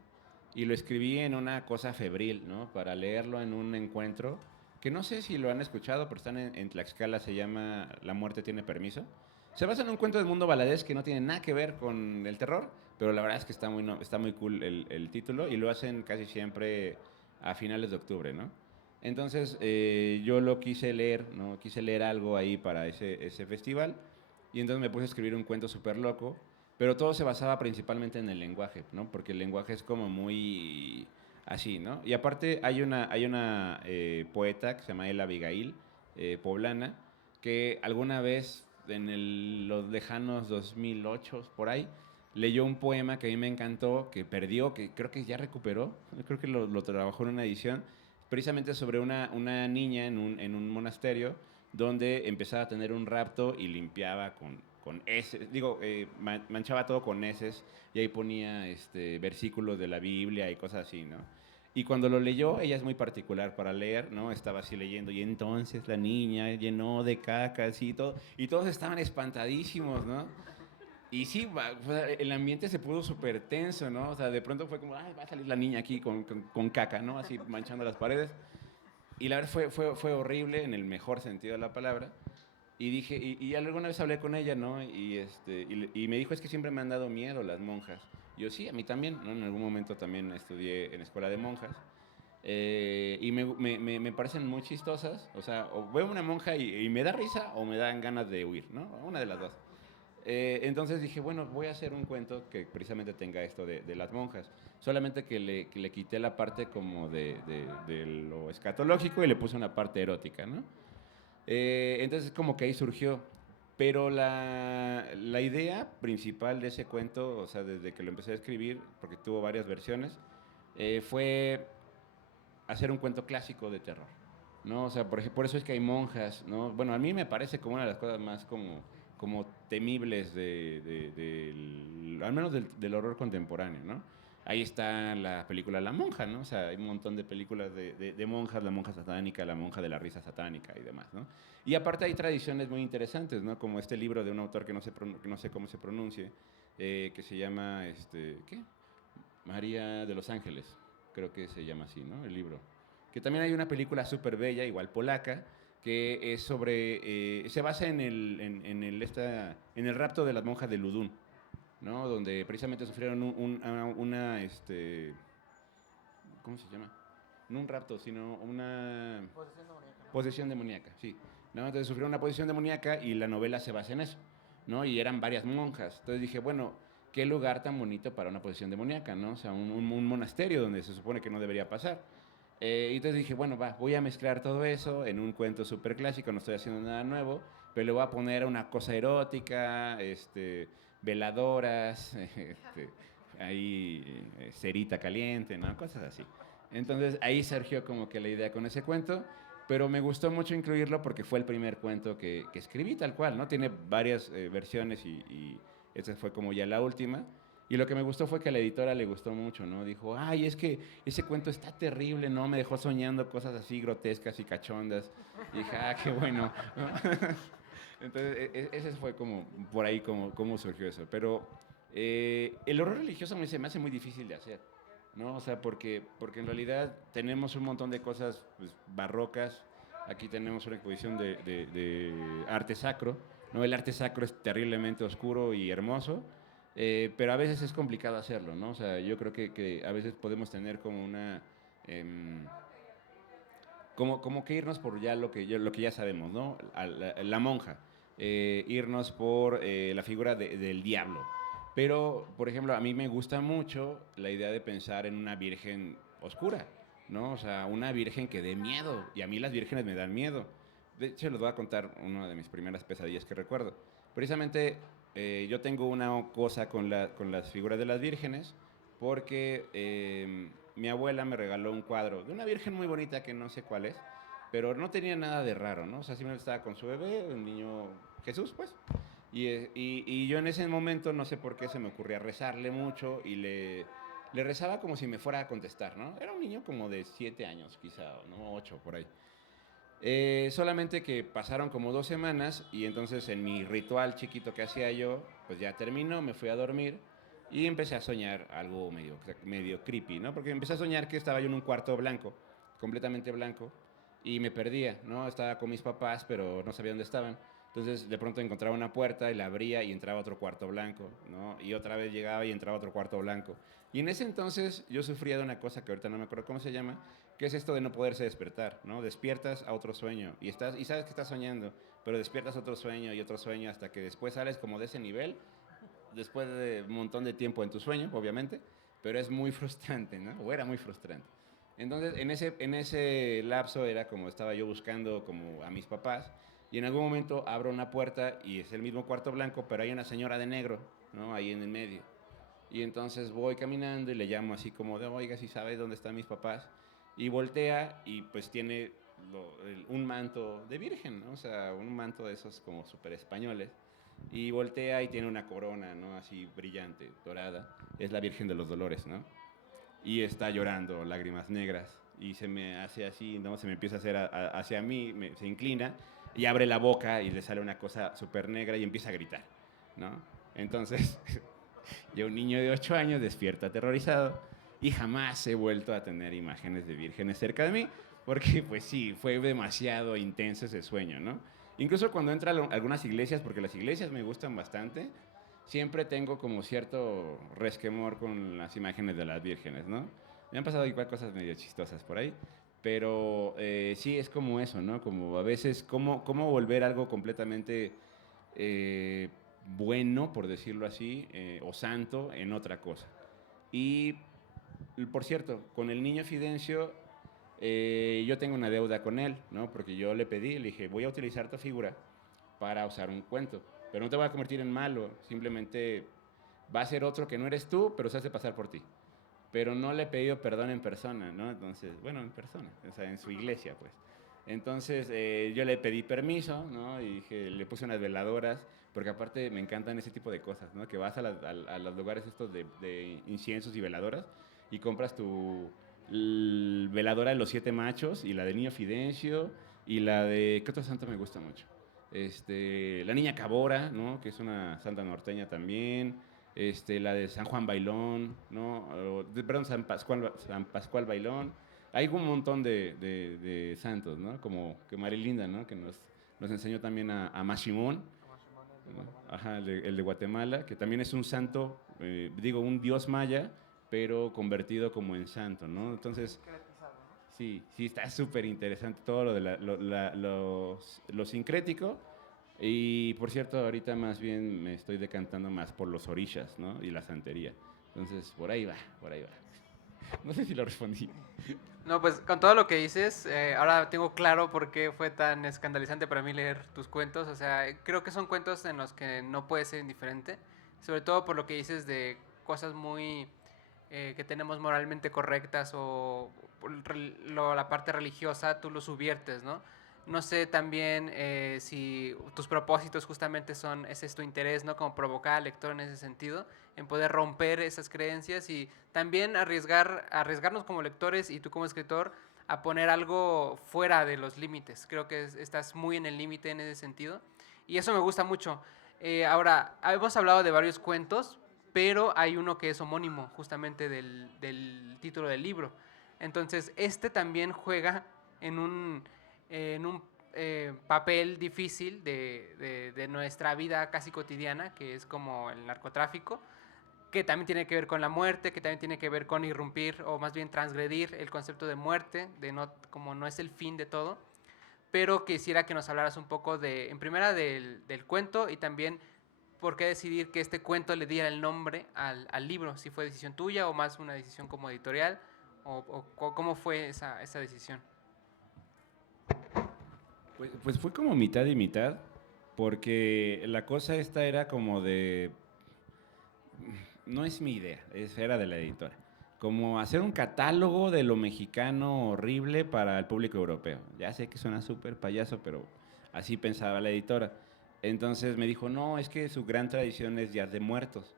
Y lo escribí en una cosa febril, ¿no? Para leerlo en un encuentro, que no sé si lo han escuchado, pero están en Tlaxcala, se llama La muerte tiene permiso. Se basa en un cuento del mundo baladés que no tiene nada que ver con el terror, pero la verdad es que está muy, está muy cool el título y lo hacen casi siempre a finales de octubre, ¿no? Entonces yo lo quise leer, ¿no? Quise leer algo ahí para ese festival y entonces me puse a escribir un cuento súper loco, pero todo se basaba principalmente en el lenguaje, ¿no? Porque el lenguaje es como muy así, ¿no? Y aparte hay una poeta que se llama Ela Abigail, poblana, que alguna vez en los lejanos 2008, por ahí, leyó un poema que a mí me encantó, que perdió, que creo que ya recuperó, creo que lo trabajó en una edición, precisamente sobre una niña en un monasterio donde empezaba a tener un rapto y limpiaba con heces, digo, manchaba todo con heces y ahí ponía versículos de la Biblia y cosas así, ¿no? Y cuando lo leyó, ella es muy particular para leer, ¿no? Estaba así leyendo y entonces la niña llenó de cacas y todos estaban espantadísimos, ¿no? Y sí, el ambiente se puso súper tenso, ¿no? O sea, de pronto fue como, ay, va a salir la niña aquí con caca, ¿no? Así manchando las paredes. Y la verdad fue horrible en el mejor sentido de la palabra. Y dije, y alguna vez hablé con ella, ¿no? Y me dijo, es que siempre me han dado miedo las monjas. Y yo, sí, a mí también, ¿no? En algún momento también estudié en escuela de monjas. Y me parecen muy chistosas. O sea, o veo una monja y me da risa o me dan ganas de huir, ¿no? Una de las dos. Entonces dije, bueno, voy a hacer un cuento que precisamente tenga esto de las monjas. Solamente que le quité la parte como de lo escatológico y le puse una parte erótica, ¿no? Entonces como que ahí surgió. Pero la idea principal de ese cuento, o sea, desde que lo empecé a escribir, porque tuvo varias versiones, fue hacer un cuento clásico de terror, ¿no? O sea, por eso es que hay monjas, ¿no? Bueno, a mí me parece como una de las cosas más como temibles al menos del horror contemporáneo, ¿no? Ahí está la película La Monja, ¿no? O sea, hay un montón de películas de monjas, la monja satánica, la monja de la risa satánica y demás, ¿no? Y aparte hay tradiciones muy interesantes, ¿no? Como este libro de un autor que no sé cómo se pronuncie, que se llama, ¿qué? María de los Ángeles, creo que se llama así, ¿no? El libro. Que también hay una película súper bella, igual polaca, que es sobre, se basa en el rapto de las monjas de Ludún, ¿no? Donde precisamente sufrieron ¿cómo se llama? No un rapto, sino una posesión demoníaca, sí. ¿No? Entonces sufrieron una posesión demoníaca y la novela se basa en eso, ¿no? Y eran varias monjas. Entonces dije, bueno, qué lugar tan bonito para una posesión demoníaca, ¿no? O sea, un monasterio donde se supone que no debería pasar. Y entonces dije, bueno, voy a mezclar todo eso en un cuento súper clásico, no estoy haciendo nada nuevo, pero le voy a poner una cosa erótica, veladoras, ahí cerita caliente, ¿no? Cosas así. Entonces ahí surgió como que la idea con ese cuento, pero me gustó mucho incluirlo porque fue el primer cuento que escribí tal cual, ¿no? Tiene varias versiones y esa fue como ya la última. Y lo que me gustó fue que a la editora le gustó mucho, ¿no? Dijo, ay, es que ese cuento está terrible, ¿no? Me dejó soñando cosas así grotescas y cachondas. Y dije, ah, qué bueno, ¿no? Entonces, ese fue como, por ahí como surgió eso. Pero el horror religioso a mí se me hace muy difícil de hacer, ¿no? O sea, porque en realidad tenemos un montón de cosas pues, barrocas. Aquí tenemos una exposición de arte sacro, ¿no? El arte sacro es terriblemente oscuro y hermoso, pero a veces es complicado hacerlo, ¿no? O sea, yo creo que a veces podemos tener como una... como que irnos por ya lo que ya sabemos, ¿no? La monja, irnos por la figura del diablo. Pero, por ejemplo, a mí me gusta mucho la idea de pensar en una virgen oscura, ¿no? O sea, una virgen que dé miedo. Y a mí las vírgenes me dan miedo. De hecho, les voy a contar una de mis primeras pesadillas que recuerdo. Precisamente, yo tengo una cosa con las figuras de las vírgenes porque mi abuela me regaló un cuadro de una virgen muy bonita que no sé cuál es, pero no tenía nada de raro, ¿no? O sea, simplemente estaba con su bebé, un niño Jesús, pues. Y yo en ese momento, no sé por qué, se me ocurría rezarle mucho y le rezaba como si me fuera a contestar, ¿no? Era un niño como de 7 años, quizá, ¿no? 8, por ahí. Solamente que pasaron como 2 semanas y entonces en mi ritual chiquito que hacía yo, pues ya terminó, me fui a dormir y empecé a soñar algo medio creepy, ¿no? Porque empecé a soñar que estaba yo en un cuarto blanco, completamente blanco, y me perdía, ¿no? Estaba con mis papás, pero no sabía dónde estaban. Entonces de pronto encontraba una puerta y la abría y entraba otro cuarto blanco, ¿no? Y otra vez llegaba y entraba otro cuarto blanco. Y en ese entonces yo sufría de una cosa que ahorita no me acuerdo cómo se llama, que es esto de no poderse despertar, ¿no? Despiertas a otro sueño y sabes que estás soñando, pero despiertas otro sueño y otro sueño hasta que después sales como de ese nivel, después de un montón de tiempo en tu sueño, obviamente, pero es muy frustrante, ¿no? O era muy frustrante. Entonces, en ese lapso era como estaba yo buscando como a mis papás y en algún momento abro una puerta y es el mismo cuarto blanco, pero hay una señora de negro, ¿no? Ahí en el medio. Y entonces voy caminando y le llamo así como de, oiga, si sabes dónde están mis papás. Y voltea y pues tiene un manto de virgen, ¿no? O sea, un manto de esos como súper españoles. Y voltea y tiene una corona, ¿no? Así brillante, dorada. Es la Virgen de los Dolores, ¿no? Y está llorando, lágrimas negras. Y se me hace así, ¿no? Se me empieza a hacer hacia mí, se inclina y abre la boca y le sale una cosa súper negra y empieza a gritar, ¿no? Entonces, yo, un niño de 8 años, despierto aterrorizado y jamás he vuelto a tener imágenes de vírgenes cerca de mí, porque pues sí, fue demasiado intenso ese sueño, ¿no? Incluso cuando entro a algunas iglesias, porque las iglesias me gustan bastante, siempre tengo como cierto resquemor con las imágenes de las vírgenes, ¿no? Me han pasado igual cosas medio chistosas por ahí, pero sí es como eso, ¿no? Como a veces, cómo volver algo completamente bueno, por decirlo así, o santo en otra cosa. Y, por cierto, con el niño Fidencio, yo tengo una deuda con él, ¿no? Porque yo le pedí, le dije, voy a utilizar tu figura para usar un cuento, pero no te voy a convertir en malo, simplemente va a ser otro que no eres tú, pero se hace pasar por ti. Pero no le he pedido perdón en persona, ¿no? Entonces, bueno, en persona, o sea, en su iglesia, pues. Entonces, yo le pedí permiso, ¿no? Y dije, le puse unas veladoras, porque aparte me encantan ese tipo de cosas, ¿no? Que vas a los lugares estos de inciensos y veladoras y compras tu veladora de los 7 machos y la del niño Fidencio y la de... ¿Qué otro santo me gusta mucho? La niña Cabora, ¿no? Que es una santa norteña también. La de San Juan Bailón, ¿no? Perdón, San Pascual Bailón. Hay un montón de santos, ¿no? Como que Marilinda, ¿no? Que nos enseñó también a Mashimón, ¿no? Ajá, el de Guatemala, que también es un santo, digo, un dios maya, pero convertido como en santo, ¿no? Entonces, sí, sí, está súper interesante todo lo de lo sincrético. Y por cierto, ahorita más bien me estoy decantando más por los orishas, ¿no? Y la santería. Entonces, por ahí va, por ahí va. No sé si lo respondí. No, pues con todo lo que dices, ahora tengo claro por qué fue tan escandalizante para mí leer tus cuentos. O sea, creo que son cuentos en los que no puedes ser indiferente, sobre todo por lo que dices de cosas muy que tenemos moralmente correctas o la parte religiosa, tú lo subviertes, ¿no? No sé también si tus propósitos justamente ese es tu interés, ¿no? Como provocar al lector en ese sentido, en poder romper esas creencias y también arriesgarnos como lectores y tú como escritor a poner algo fuera de los límites. Creo que estás muy en el límite en ese sentido y eso me gusta mucho. Ahora, hemos hablado de varios cuentos, pero hay uno que es homónimo justamente del título del libro. Entonces, este también juega en un papel difícil de nuestra vida casi cotidiana, que es como el narcotráfico, que también tiene que ver con la muerte, que también tiene que ver con irrumpir o más bien transgredir el concepto de muerte, de no, como no es el fin de todo. Pero quisiera que nos hablaras un poco en primera del cuento y también por qué decidir que este cuento le diera el nombre al libro, si fue decisión tuya o más una decisión como editorial, o cómo fue esa decisión. Pues fue como mitad y mitad, porque la cosa esta era como de... No es mi idea, era de la editora. Como hacer un catálogo de lo mexicano horrible para el público europeo. Ya sé que suena súper payaso, pero así pensaba la editora. Entonces me dijo, no, es que su gran tradición es Día de Muertos.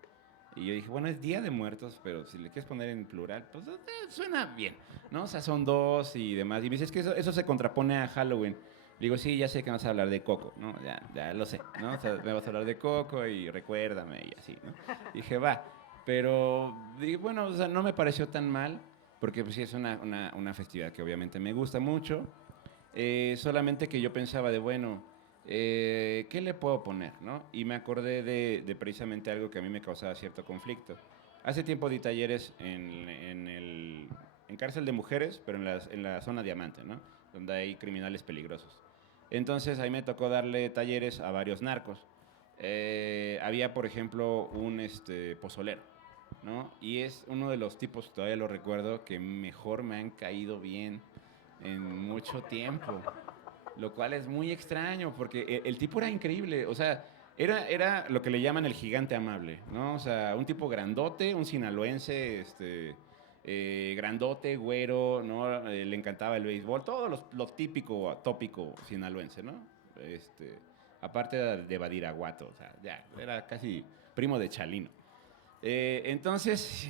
Y yo dije, bueno, es Día de Muertos, pero si le quieres poner en plural, pues suena bien, ¿no? O sea, son dos y demás. Y me dice, es que eso se contrapone a Halloween. Le digo, sí, ya sé que vas a hablar de Coco, ¿no? Ya lo sé, ¿no? O sea, me vas a hablar de Coco y recuérdame y así, ¿no? Dije, va. Pero, bueno, o sea, no me pareció tan mal, porque pues sí es una festividad que obviamente me gusta mucho. Solamente que yo pensaba de, bueno, ¿qué le puedo poner? ¿No? Y me acordé de precisamente algo que a mí me causaba cierto conflicto. Hace tiempo di talleres en cárcel de mujeres, pero en la zona diamante, ¿no? Donde hay criminales peligrosos. Entonces ahí me tocó darle talleres a varios narcos. Había, por ejemplo, un pozolero, ¿no? Y es uno de los tipos, todavía lo recuerdo, que mejor me han caído bien en mucho tiempo. Lo cual es muy extraño, porque el tipo era increíble. O sea, era lo que le llaman el gigante amable, ¿no? O sea, un tipo grandote, un sinaloense, grandote, güero, ¿no? Le encantaba el béisbol, todo lo típico, tópico sinaloense, ¿no? Aparte de Badiraguato, o sea, ya, era casi primo de Chalino. Entonces,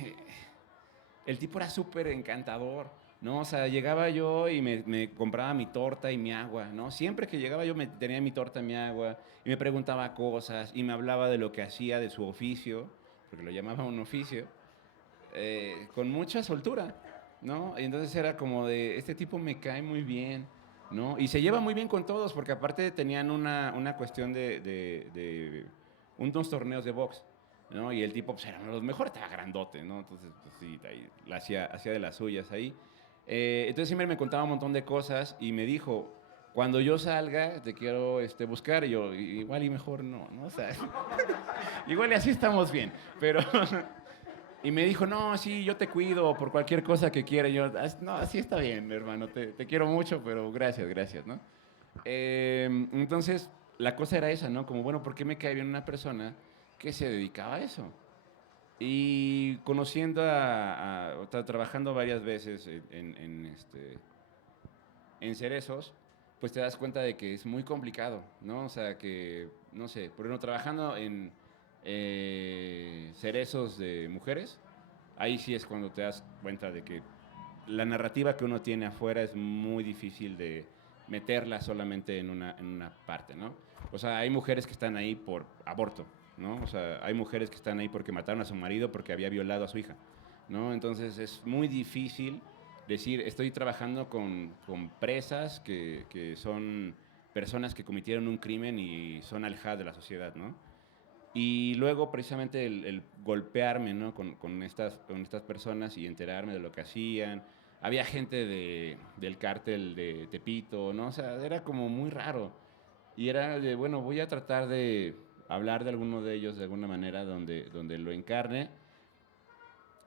el tipo era súper encantador, ¿no? O sea, llegaba yo y me compraba mi torta y mi agua, ¿no? Siempre que llegaba yo me tenía mi torta y mi agua y me preguntaba cosas y me hablaba de lo que hacía, de su oficio, porque lo llamaba un oficio, con mucha soltura, ¿no? Y entonces era como de, este tipo me cae muy bien, ¿no? Y se lleva muy bien con todos, porque aparte tenían una cuestión de unos torneos de box, ¿no? Y el tipo, pues, era uno de los mejores, estaba grandote, ¿no? Entonces, pues sí, ahí, hacía de las suyas ahí. Entonces siempre me contaba un montón de cosas y me dijo, cuando yo salga, te quiero buscar. Y yo, igual y mejor no, ¿no? O sea, igual y así estamos bien, pero... Y me dijo, no, sí, yo te cuido por cualquier cosa que quiera. Y yo, no, así está bien, hermano, te quiero mucho, pero gracias, ¿no? Entonces, la cosa era esa, ¿no? Como, bueno, ¿por qué me cae bien una persona que se dedicaba a eso? Y conociendo trabajando varias veces en Cerezos, pues te das cuenta de que es muy complicado, ¿no? O sea, que, no sé, por ejemplo, trabajando en Cerezos de mujeres, ahí sí es cuando te das cuenta de que la narrativa que uno tiene afuera es muy difícil de meterla solamente en una parte, ¿no? O sea, hay mujeres que están ahí por aborto, ¿no? O sea, hay mujeres que están ahí porque mataron a su marido porque había violado a su hija, ¿no? Entonces es muy difícil decir, estoy trabajando con presas que son personas que cometieron un crimen y son alejadas de la sociedad, ¿no? Y luego precisamente el golpearme, ¿no? con estas personas y enterarme de lo que hacían. Había gente del cártel de Tepito, ¿no? O sea, era como muy raro. Y era de, bueno, voy a tratar de hablar de alguno de ellos de alguna manera donde lo encarne.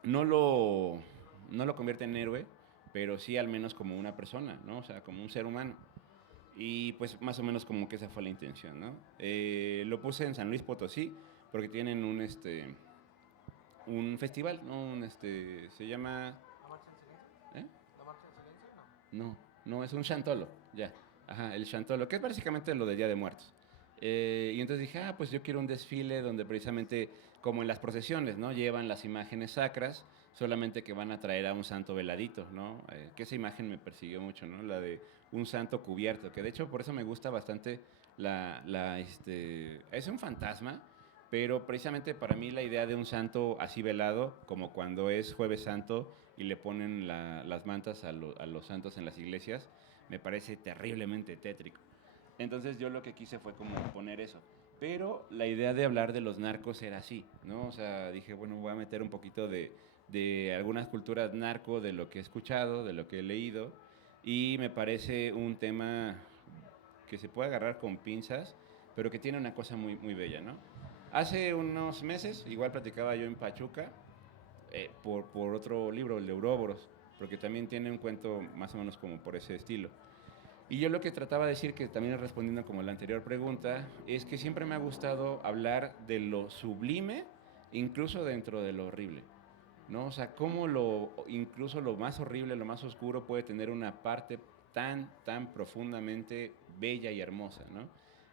No lo, no lo convierte en héroe, pero sí al menos como una persona, ¿no? O sea, como un ser humano. Y pues más o menos como que esa fue la intención, ¿no? Lo puse en San Luis Potosí porque tienen un festival, ¿no? Se llama... ¿La Marcha en Silencio? ¿Eh? ¿La Marcha en Silencio? No, no, es un chantolo, ya. Ajá, el Chantolo, que es básicamente lo de Día de Muertos. Y entonces dije, pues yo quiero un desfile donde precisamente, como en las procesiones, ¿no? Llevan las imágenes sacras, solamente que van a traer a un santo veladito, ¿no? Que esa imagen me persiguió mucho, ¿no? La de un santo cubierto, que de hecho por eso me gusta bastante es un fantasma, pero precisamente para mí la idea de un santo así velado, como cuando es Jueves Santo y le ponen las mantas a los santos en las iglesias, me parece terriblemente tétrico. Entonces yo lo que quise fue como poner eso. Pero la idea de hablar de los narcos era así, ¿no? O sea, dije, bueno, voy a meter un poquito de algunas culturas narco, de lo que he escuchado, de lo que he leído, y me parece un tema que se puede agarrar con pinzas, pero que tiene una cosa muy, muy bella, ¿no? Hace unos meses, igual platicaba yo en Pachuca, por otro libro, el de Ouroboros, porque también tiene un cuento más o menos como por ese estilo. Y yo lo que trataba de decir, que también respondiendo como la anterior pregunta, es que siempre me ha gustado hablar de lo sublime, incluso dentro de lo horrible, ¿no? O sea, cómo incluso lo más horrible, lo más oscuro puede tener una parte tan, tan profundamente bella y hermosa, ¿no?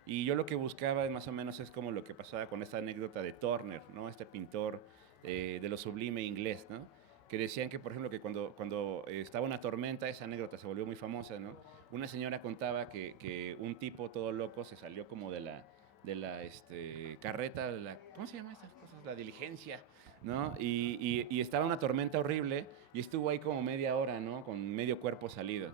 Y yo lo que buscaba más o menos es como lo que pasaba con esta anécdota de Turner, ¿no? Este pintor de lo sublime inglés, ¿no? Que decían que, por ejemplo, que cuando estaba una tormenta, esa anécdota se volvió muy famosa, ¿no? Una señora contaba que un tipo todo loco se salió como de la carreta, ¿cómo se llama estas cosas? La diligencia, ¿no? Y estaba una tormenta horrible y estuvo ahí como media hora, ¿no? Con medio cuerpo salido.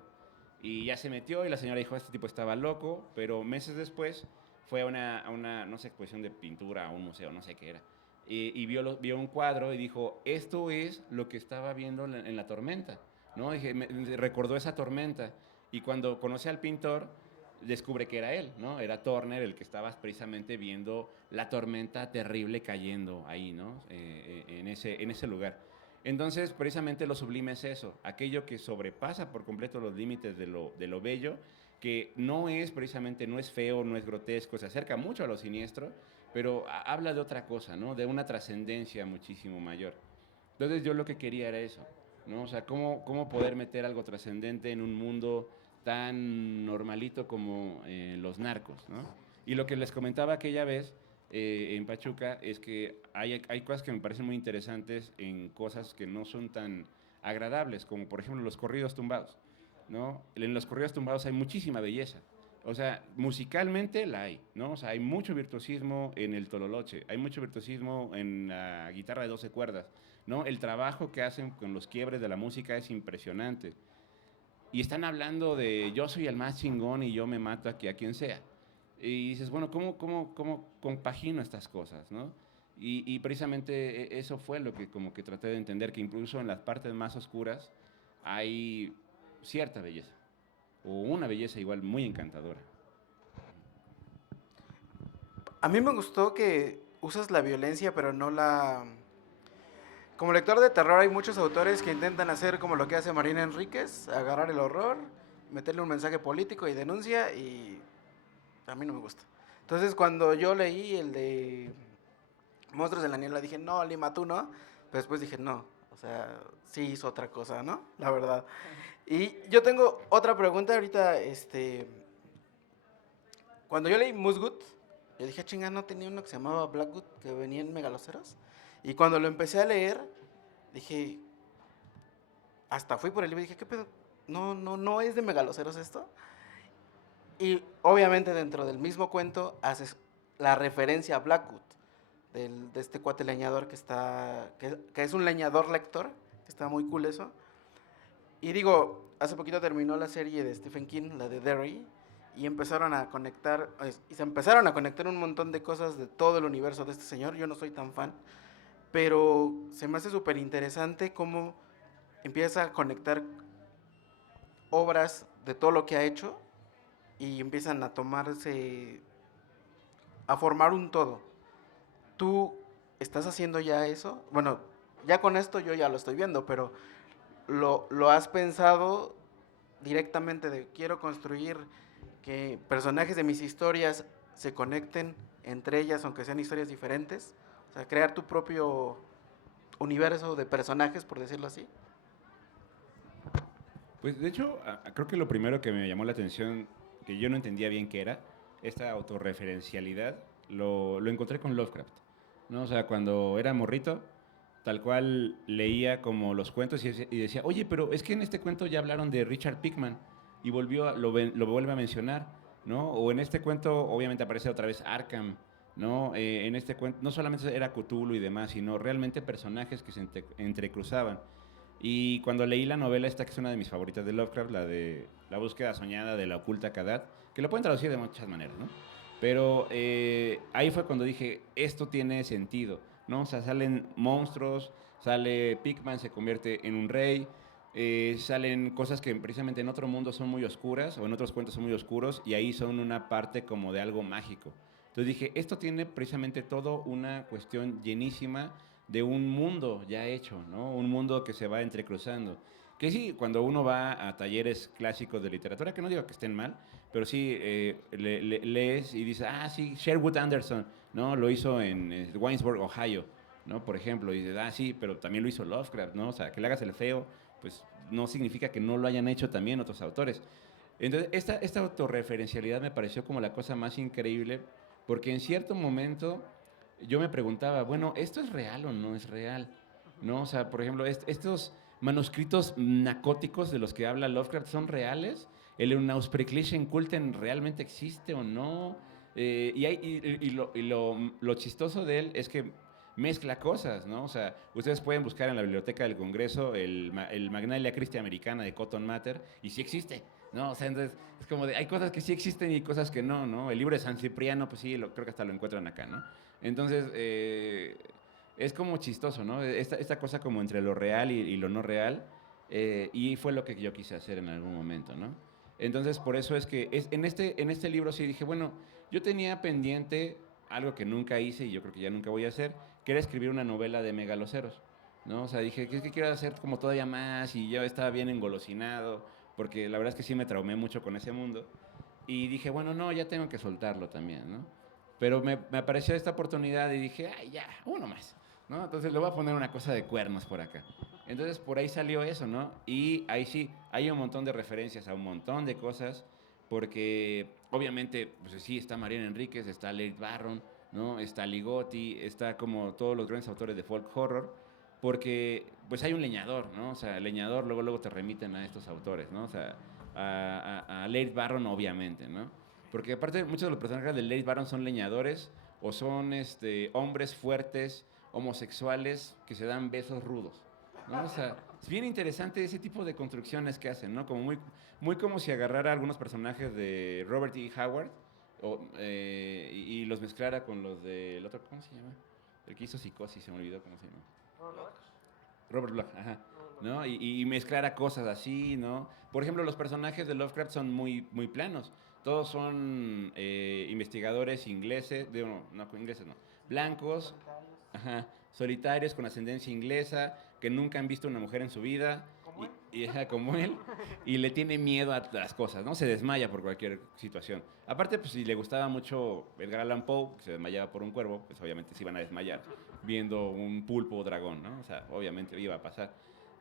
Y ya se metió y la señora dijo, este tipo estaba loco, pero meses después fue a una no sé, exposición de pintura, a un museo, no sé qué era. Y vio un cuadro y dijo, esto es lo que estaba viendo en la tormenta, ¿no? Dije, recordó esa tormenta. Y cuando conoce al pintor, descubre que era él, ¿no? Era Turner el que estaba precisamente viendo la tormenta terrible cayendo ahí, ¿no? En ese lugar. Entonces, precisamente lo sublime es eso, aquello que sobrepasa por completo los límites de lo bello, que no es precisamente, no es feo, no es grotesco, se acerca mucho a lo siniestro, pero habla de otra cosa, ¿no? De una trascendencia muchísimo mayor. Entonces yo lo que quería era eso, ¿no? O sea, cómo poder meter algo trascendente en un mundo tan normalito como los narcos, ¿no? Y lo que les comentaba aquella vez en Pachuca es que hay cosas que me parecen muy interesantes en cosas que no son tan agradables, como por ejemplo los corridos tumbados, ¿no? En los corridos tumbados hay muchísima belleza. O sea, musicalmente la hay, ¿no? O sea, hay mucho virtuosismo en el tololoche, hay mucho virtuosismo en la guitarra de 12 cuerdas, ¿no? El trabajo que hacen con los quiebres de la música es impresionante. Y están hablando de yo soy el más chingón y yo me mato aquí a quien sea. Y dices, bueno, ¿cómo compagino estas cosas, no? Y precisamente eso fue lo que como que traté de entender, que incluso en las partes más oscuras hay cierta belleza, o una belleza igual muy encantadora. A mí me gustó que usas la violencia, pero no la... Como lector de terror hay muchos autores que intentan hacer como lo que hace Marina Enríquez, agarrar el horror, meterle un mensaje político y denuncia, y a mí no me gusta. Entonces cuando yo leí el de Monstruos de la Niebla dije, no, Lima, tú no. Pero después dije, no, o sea, sí hizo otra cosa, ¿no? La verdad. Y yo tengo otra pregunta ahorita, cuando yo leí Musgut, yo dije, chinga, no tenía uno que se llamaba Blackwood, que venía en Megaloceros. Y cuando lo empecé a leer, dije, hasta fui por el libro y dije, ¿qué pedo? No es de Megaloceros esto. Y obviamente dentro del mismo cuento haces la referencia a Blackwood, de este cuate leñador que es un leñador lector, que está muy cool eso. Y digo, hace poquito terminó la serie de Stephen King, la de Derry, y empezaron a conectar, y se empezaron a conectar un montón de cosas de todo el universo de este señor. Yo no soy tan fan, pero se me hace súper interesante cómo empieza a conectar obras de todo lo que ha hecho y empiezan a tomarse, a formar un todo. ¿Tú estás haciendo ya eso? Bueno, ya con esto yo ya lo estoy viendo, pero ¿lo has pensado directamente de quiero construir que personajes de mis historias se conecten entre ellas, aunque sean historias diferentes? O sea, crear tu propio universo de personajes, por decirlo así. Pues de hecho, creo que lo primero que me llamó la atención que yo no entendía bien qué era, esta autorreferencialidad, lo encontré con Lovecraft, ¿no? O sea, cuando era morrito, tal cual leía como los cuentos y decía, oye, pero es que en este cuento ya hablaron de Richard Pickman y lo vuelve a mencionar, ¿no? O en este cuento obviamente aparece otra vez Arkham, ¿no? En este cuento no solamente era Cthulhu y demás, sino realmente personajes que se entrecruzaban. Y cuando leí la novela esta, que es una de mis favoritas de Lovecraft, la de La búsqueda soñada de la oculta Kadat, que lo pueden traducir de muchas maneras, ¿no? Pero ahí fue cuando dije, esto tiene sentido, ¿no? O sea, salen monstruos, sale Pickman, se convierte en un rey, salen cosas que precisamente en otro mundo son muy oscuras, o en otros cuentos son muy oscuros, y ahí son una parte como de algo mágico. Entonces dije, esto tiene precisamente todo una cuestión llenísima de un mundo ya hecho, ¿no? Un mundo que se va entrecruzando. Que sí, cuando uno va a talleres clásicos de literatura, que no digo que estén mal, pero sí lees y dices, ah, sí, Sherwood Anderson, ¿no? Lo hizo en Waynesburg, Ohio, ¿no? Por ejemplo, y dices, ah, sí, pero también lo hizo Lovecraft, ¿no? O sea, que le hagas el feo, pues no significa que no lo hayan hecho también otros autores. Entonces, esta autorreferencialidad me pareció como la cosa más increíble, porque en cierto momento yo me preguntaba, bueno, ¿esto es real o no es real? ¿No? O sea, por ejemplo, estos manuscritos nacóticos de los que habla Lovecraft son reales. ¿El Unauspreclichen Kulten realmente existe o no? Lo chistoso de él es que mezcla cosas, ¿no? O sea, ustedes pueden buscar en la biblioteca del Congreso el Magnalia Christi Americana de Cotton Mather y sí existe, ¿no? O sea, entonces es como de, hay cosas que sí existen y cosas que no, ¿no? El libro de San Cipriano, pues sí, creo que hasta lo encuentran acá, ¿no? Entonces, es como chistoso, ¿no? Esta cosa como entre lo real y lo no real, y fue lo que yo quise hacer en algún momento, ¿no? Entonces, por eso es que en este libro sí dije, bueno, yo tenía pendiente algo que nunca hice y yo creo que ya nunca voy a hacer, que era escribir una novela de megaloceros, ¿no? O sea, dije, ¿qué es que quiero hacer como todavía más? Y yo estaba bien engolosinado, porque la verdad es que sí me traumé mucho con ese mundo. Y dije, bueno, no, ya tengo que soltarlo también, ¿no? Pero me apareció esta oportunidad y dije, ay, ya, uno más, ¿no? Entonces le voy a poner una cosa de cuernos por acá. Entonces por ahí salió eso, ¿no? Y ahí sí, hay un montón de referencias a un montón de cosas, porque obviamente, pues sí, está Mariana Enríquez, está Leigh Barron, ¿no? Está Ligotti, está como todos los grandes autores de folk horror, porque pues hay un leñador, ¿no? O sea, el leñador luego te remiten a estos autores, ¿no? O sea, a Leigh Barron obviamente, ¿no? Porque aparte muchos de los personajes de Leigh Barron son leñadores o son hombres fuertes, homosexuales, que se dan besos rudos, ¿no? O sea, es bien interesante ese tipo de construcciones que hacen, ¿no? Como muy como si agarrara algunos personajes de Robert E. Howard y los mezclara con los del otro, ¿cómo se llama? El que hizo Psicosis, se me olvidó cómo se llama. Robert Bloch, ajá. ¿No? Y mezclar cosas así, ¿no? Por ejemplo, los personajes de Lovecraft son muy planos. Todos son investigadores ingleses, ingleses no, blancos, ajá, solitarios con ascendencia inglesa, que nunca han visto una mujer en su vida, como él, y le tiene miedo a las cosas, ¿no? Se desmaya por cualquier situación. Aparte, pues si le gustaba mucho Edgar Allan Poe, que se desmayaba por un cuervo, pues obviamente se iban a desmayar viendo un pulpo o dragón, ¿no? O sea, obviamente iba a pasar.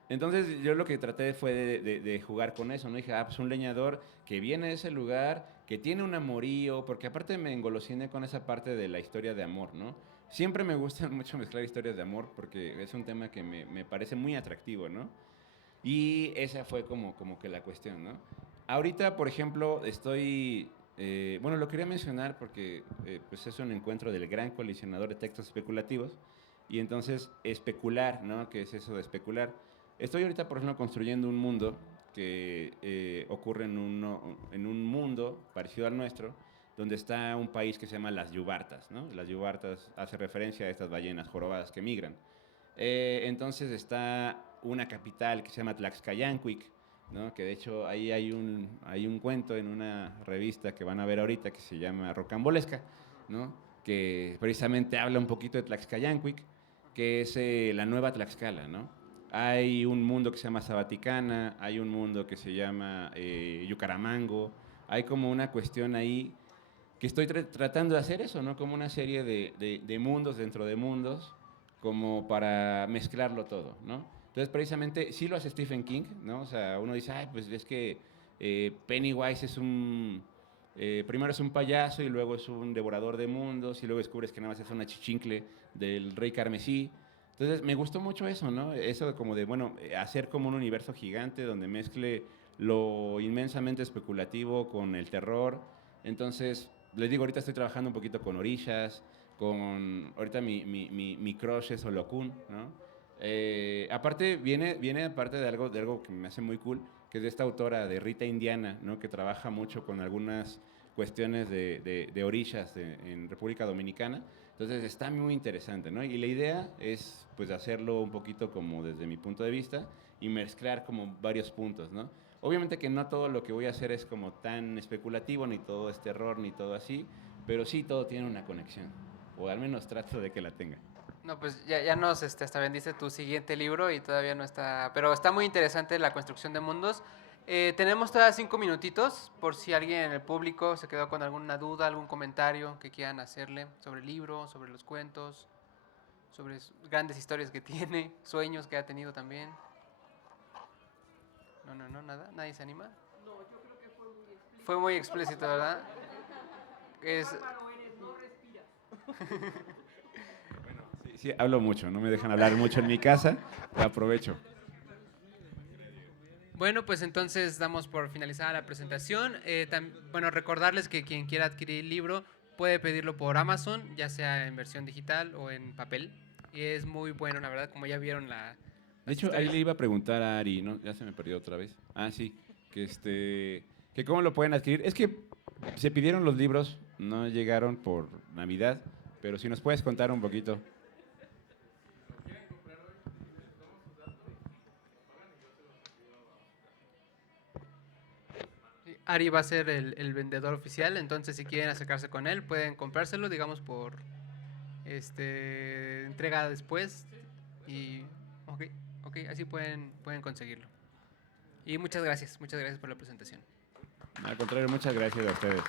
Entonces yo lo que traté fue de jugar con eso, ¿no? Dije, pues un leñador que viene de ese lugar, que tiene un amorío, porque aparte me engolosiné con esa parte de la historia de amor, ¿no? Siempre me gusta mucho mezclar historias de amor porque es un tema que me parece muy atractivo, ¿no? Y esa fue como que la cuestión, ¿no? Ahorita, por ejemplo, bueno, lo quería mencionar porque pues es un encuentro del gran colisionador de textos especulativos y entonces especular, ¿no? ¿Qué es eso de especular? Estoy ahorita, por ejemplo, construyendo un mundo que ocurre en un mundo parecido al nuestro, donde está un país que se llama las Yubartas, ¿no? Las Yubartas hace referencia a estas ballenas jorobadas que migran. Entonces está una capital que se llama Tlaxcayancuic, ¿no? Que de hecho ahí hay un cuento en una revista que van a ver ahorita que se llama Rocambolesca, ¿no? Que precisamente habla un poquito de Tlaxcayancuic, que es la nueva Tlaxcala, ¿no? Hay un mundo que se llama Sabaticana, hay un mundo que se llama Yucaramango, hay como una cuestión ahí que estoy tratando de hacer eso, ¿no? Como una serie de mundos dentro de mundos, como para mezclarlo todo, ¿no? Entonces, precisamente, sí lo hace Stephen King, ¿no? O sea, uno dice, ay, pues es que Pennywise primero es un payaso y luego es un devorador de mundos y luego descubres que nada más es una chichincle del rey carmesí. Entonces me gustó mucho eso, ¿no? Eso de como de, bueno, hacer como un universo gigante donde mezcle lo inmensamente especulativo con el terror. Entonces, les digo, ahorita estoy trabajando un poquito con orishas, ahorita mi crush es Olokun, ¿no? Aparte, viene aparte de algo que me hace muy cool, que es de esta autora, de Rita Indiana, ¿no? Que trabaja mucho con algunas cuestiones de orishas en República Dominicana. Entonces está muy interesante, ¿no? Y la idea es pues hacerlo un poquito como desde mi punto de vista y mezclar como varios puntos, ¿no? Obviamente que no todo lo que voy a hacer es como tan especulativo, ni todo es terror, ni todo así, pero sí todo tiene una conexión, o al menos trato de que la tenga. No, pues ya nos hasta vendiste tu siguiente libro y todavía no está, pero está muy interesante la construcción de mundos. Tenemos todavía 5 minutitos por si alguien en el público se quedó con alguna duda, algún comentario que quieran hacerle sobre el libro, sobre los cuentos, sobre grandes historias que tiene, sueños que ha tenido también. No, nada, nadie se anima. No, yo creo que fue muy explícito, ¿verdad? Es... Sí, hablo mucho, no me dejan hablar mucho en mi casa, aprovecho. Bueno, pues entonces damos por finalizada la presentación. Bueno, recordarles que quien quiera adquirir el libro puede pedirlo por Amazon, ya sea en versión digital o en papel. Y es muy bueno, la verdad, como ya vieron De hecho, ahí le iba a preguntar a Ari, ¿no? Ya se me perdió otra vez. Ah, sí, que cómo lo pueden adquirir. Es que se pidieron los libros, no llegaron por Navidad, pero si nos puedes contar un poquito. Ari va a ser el vendedor oficial, entonces si quieren acercarse con él, pueden comprárselo, digamos, por entrega después. Y ok, así pueden conseguirlo. Y muchas gracias por la presentación. Al contrario, muchas gracias a ustedes.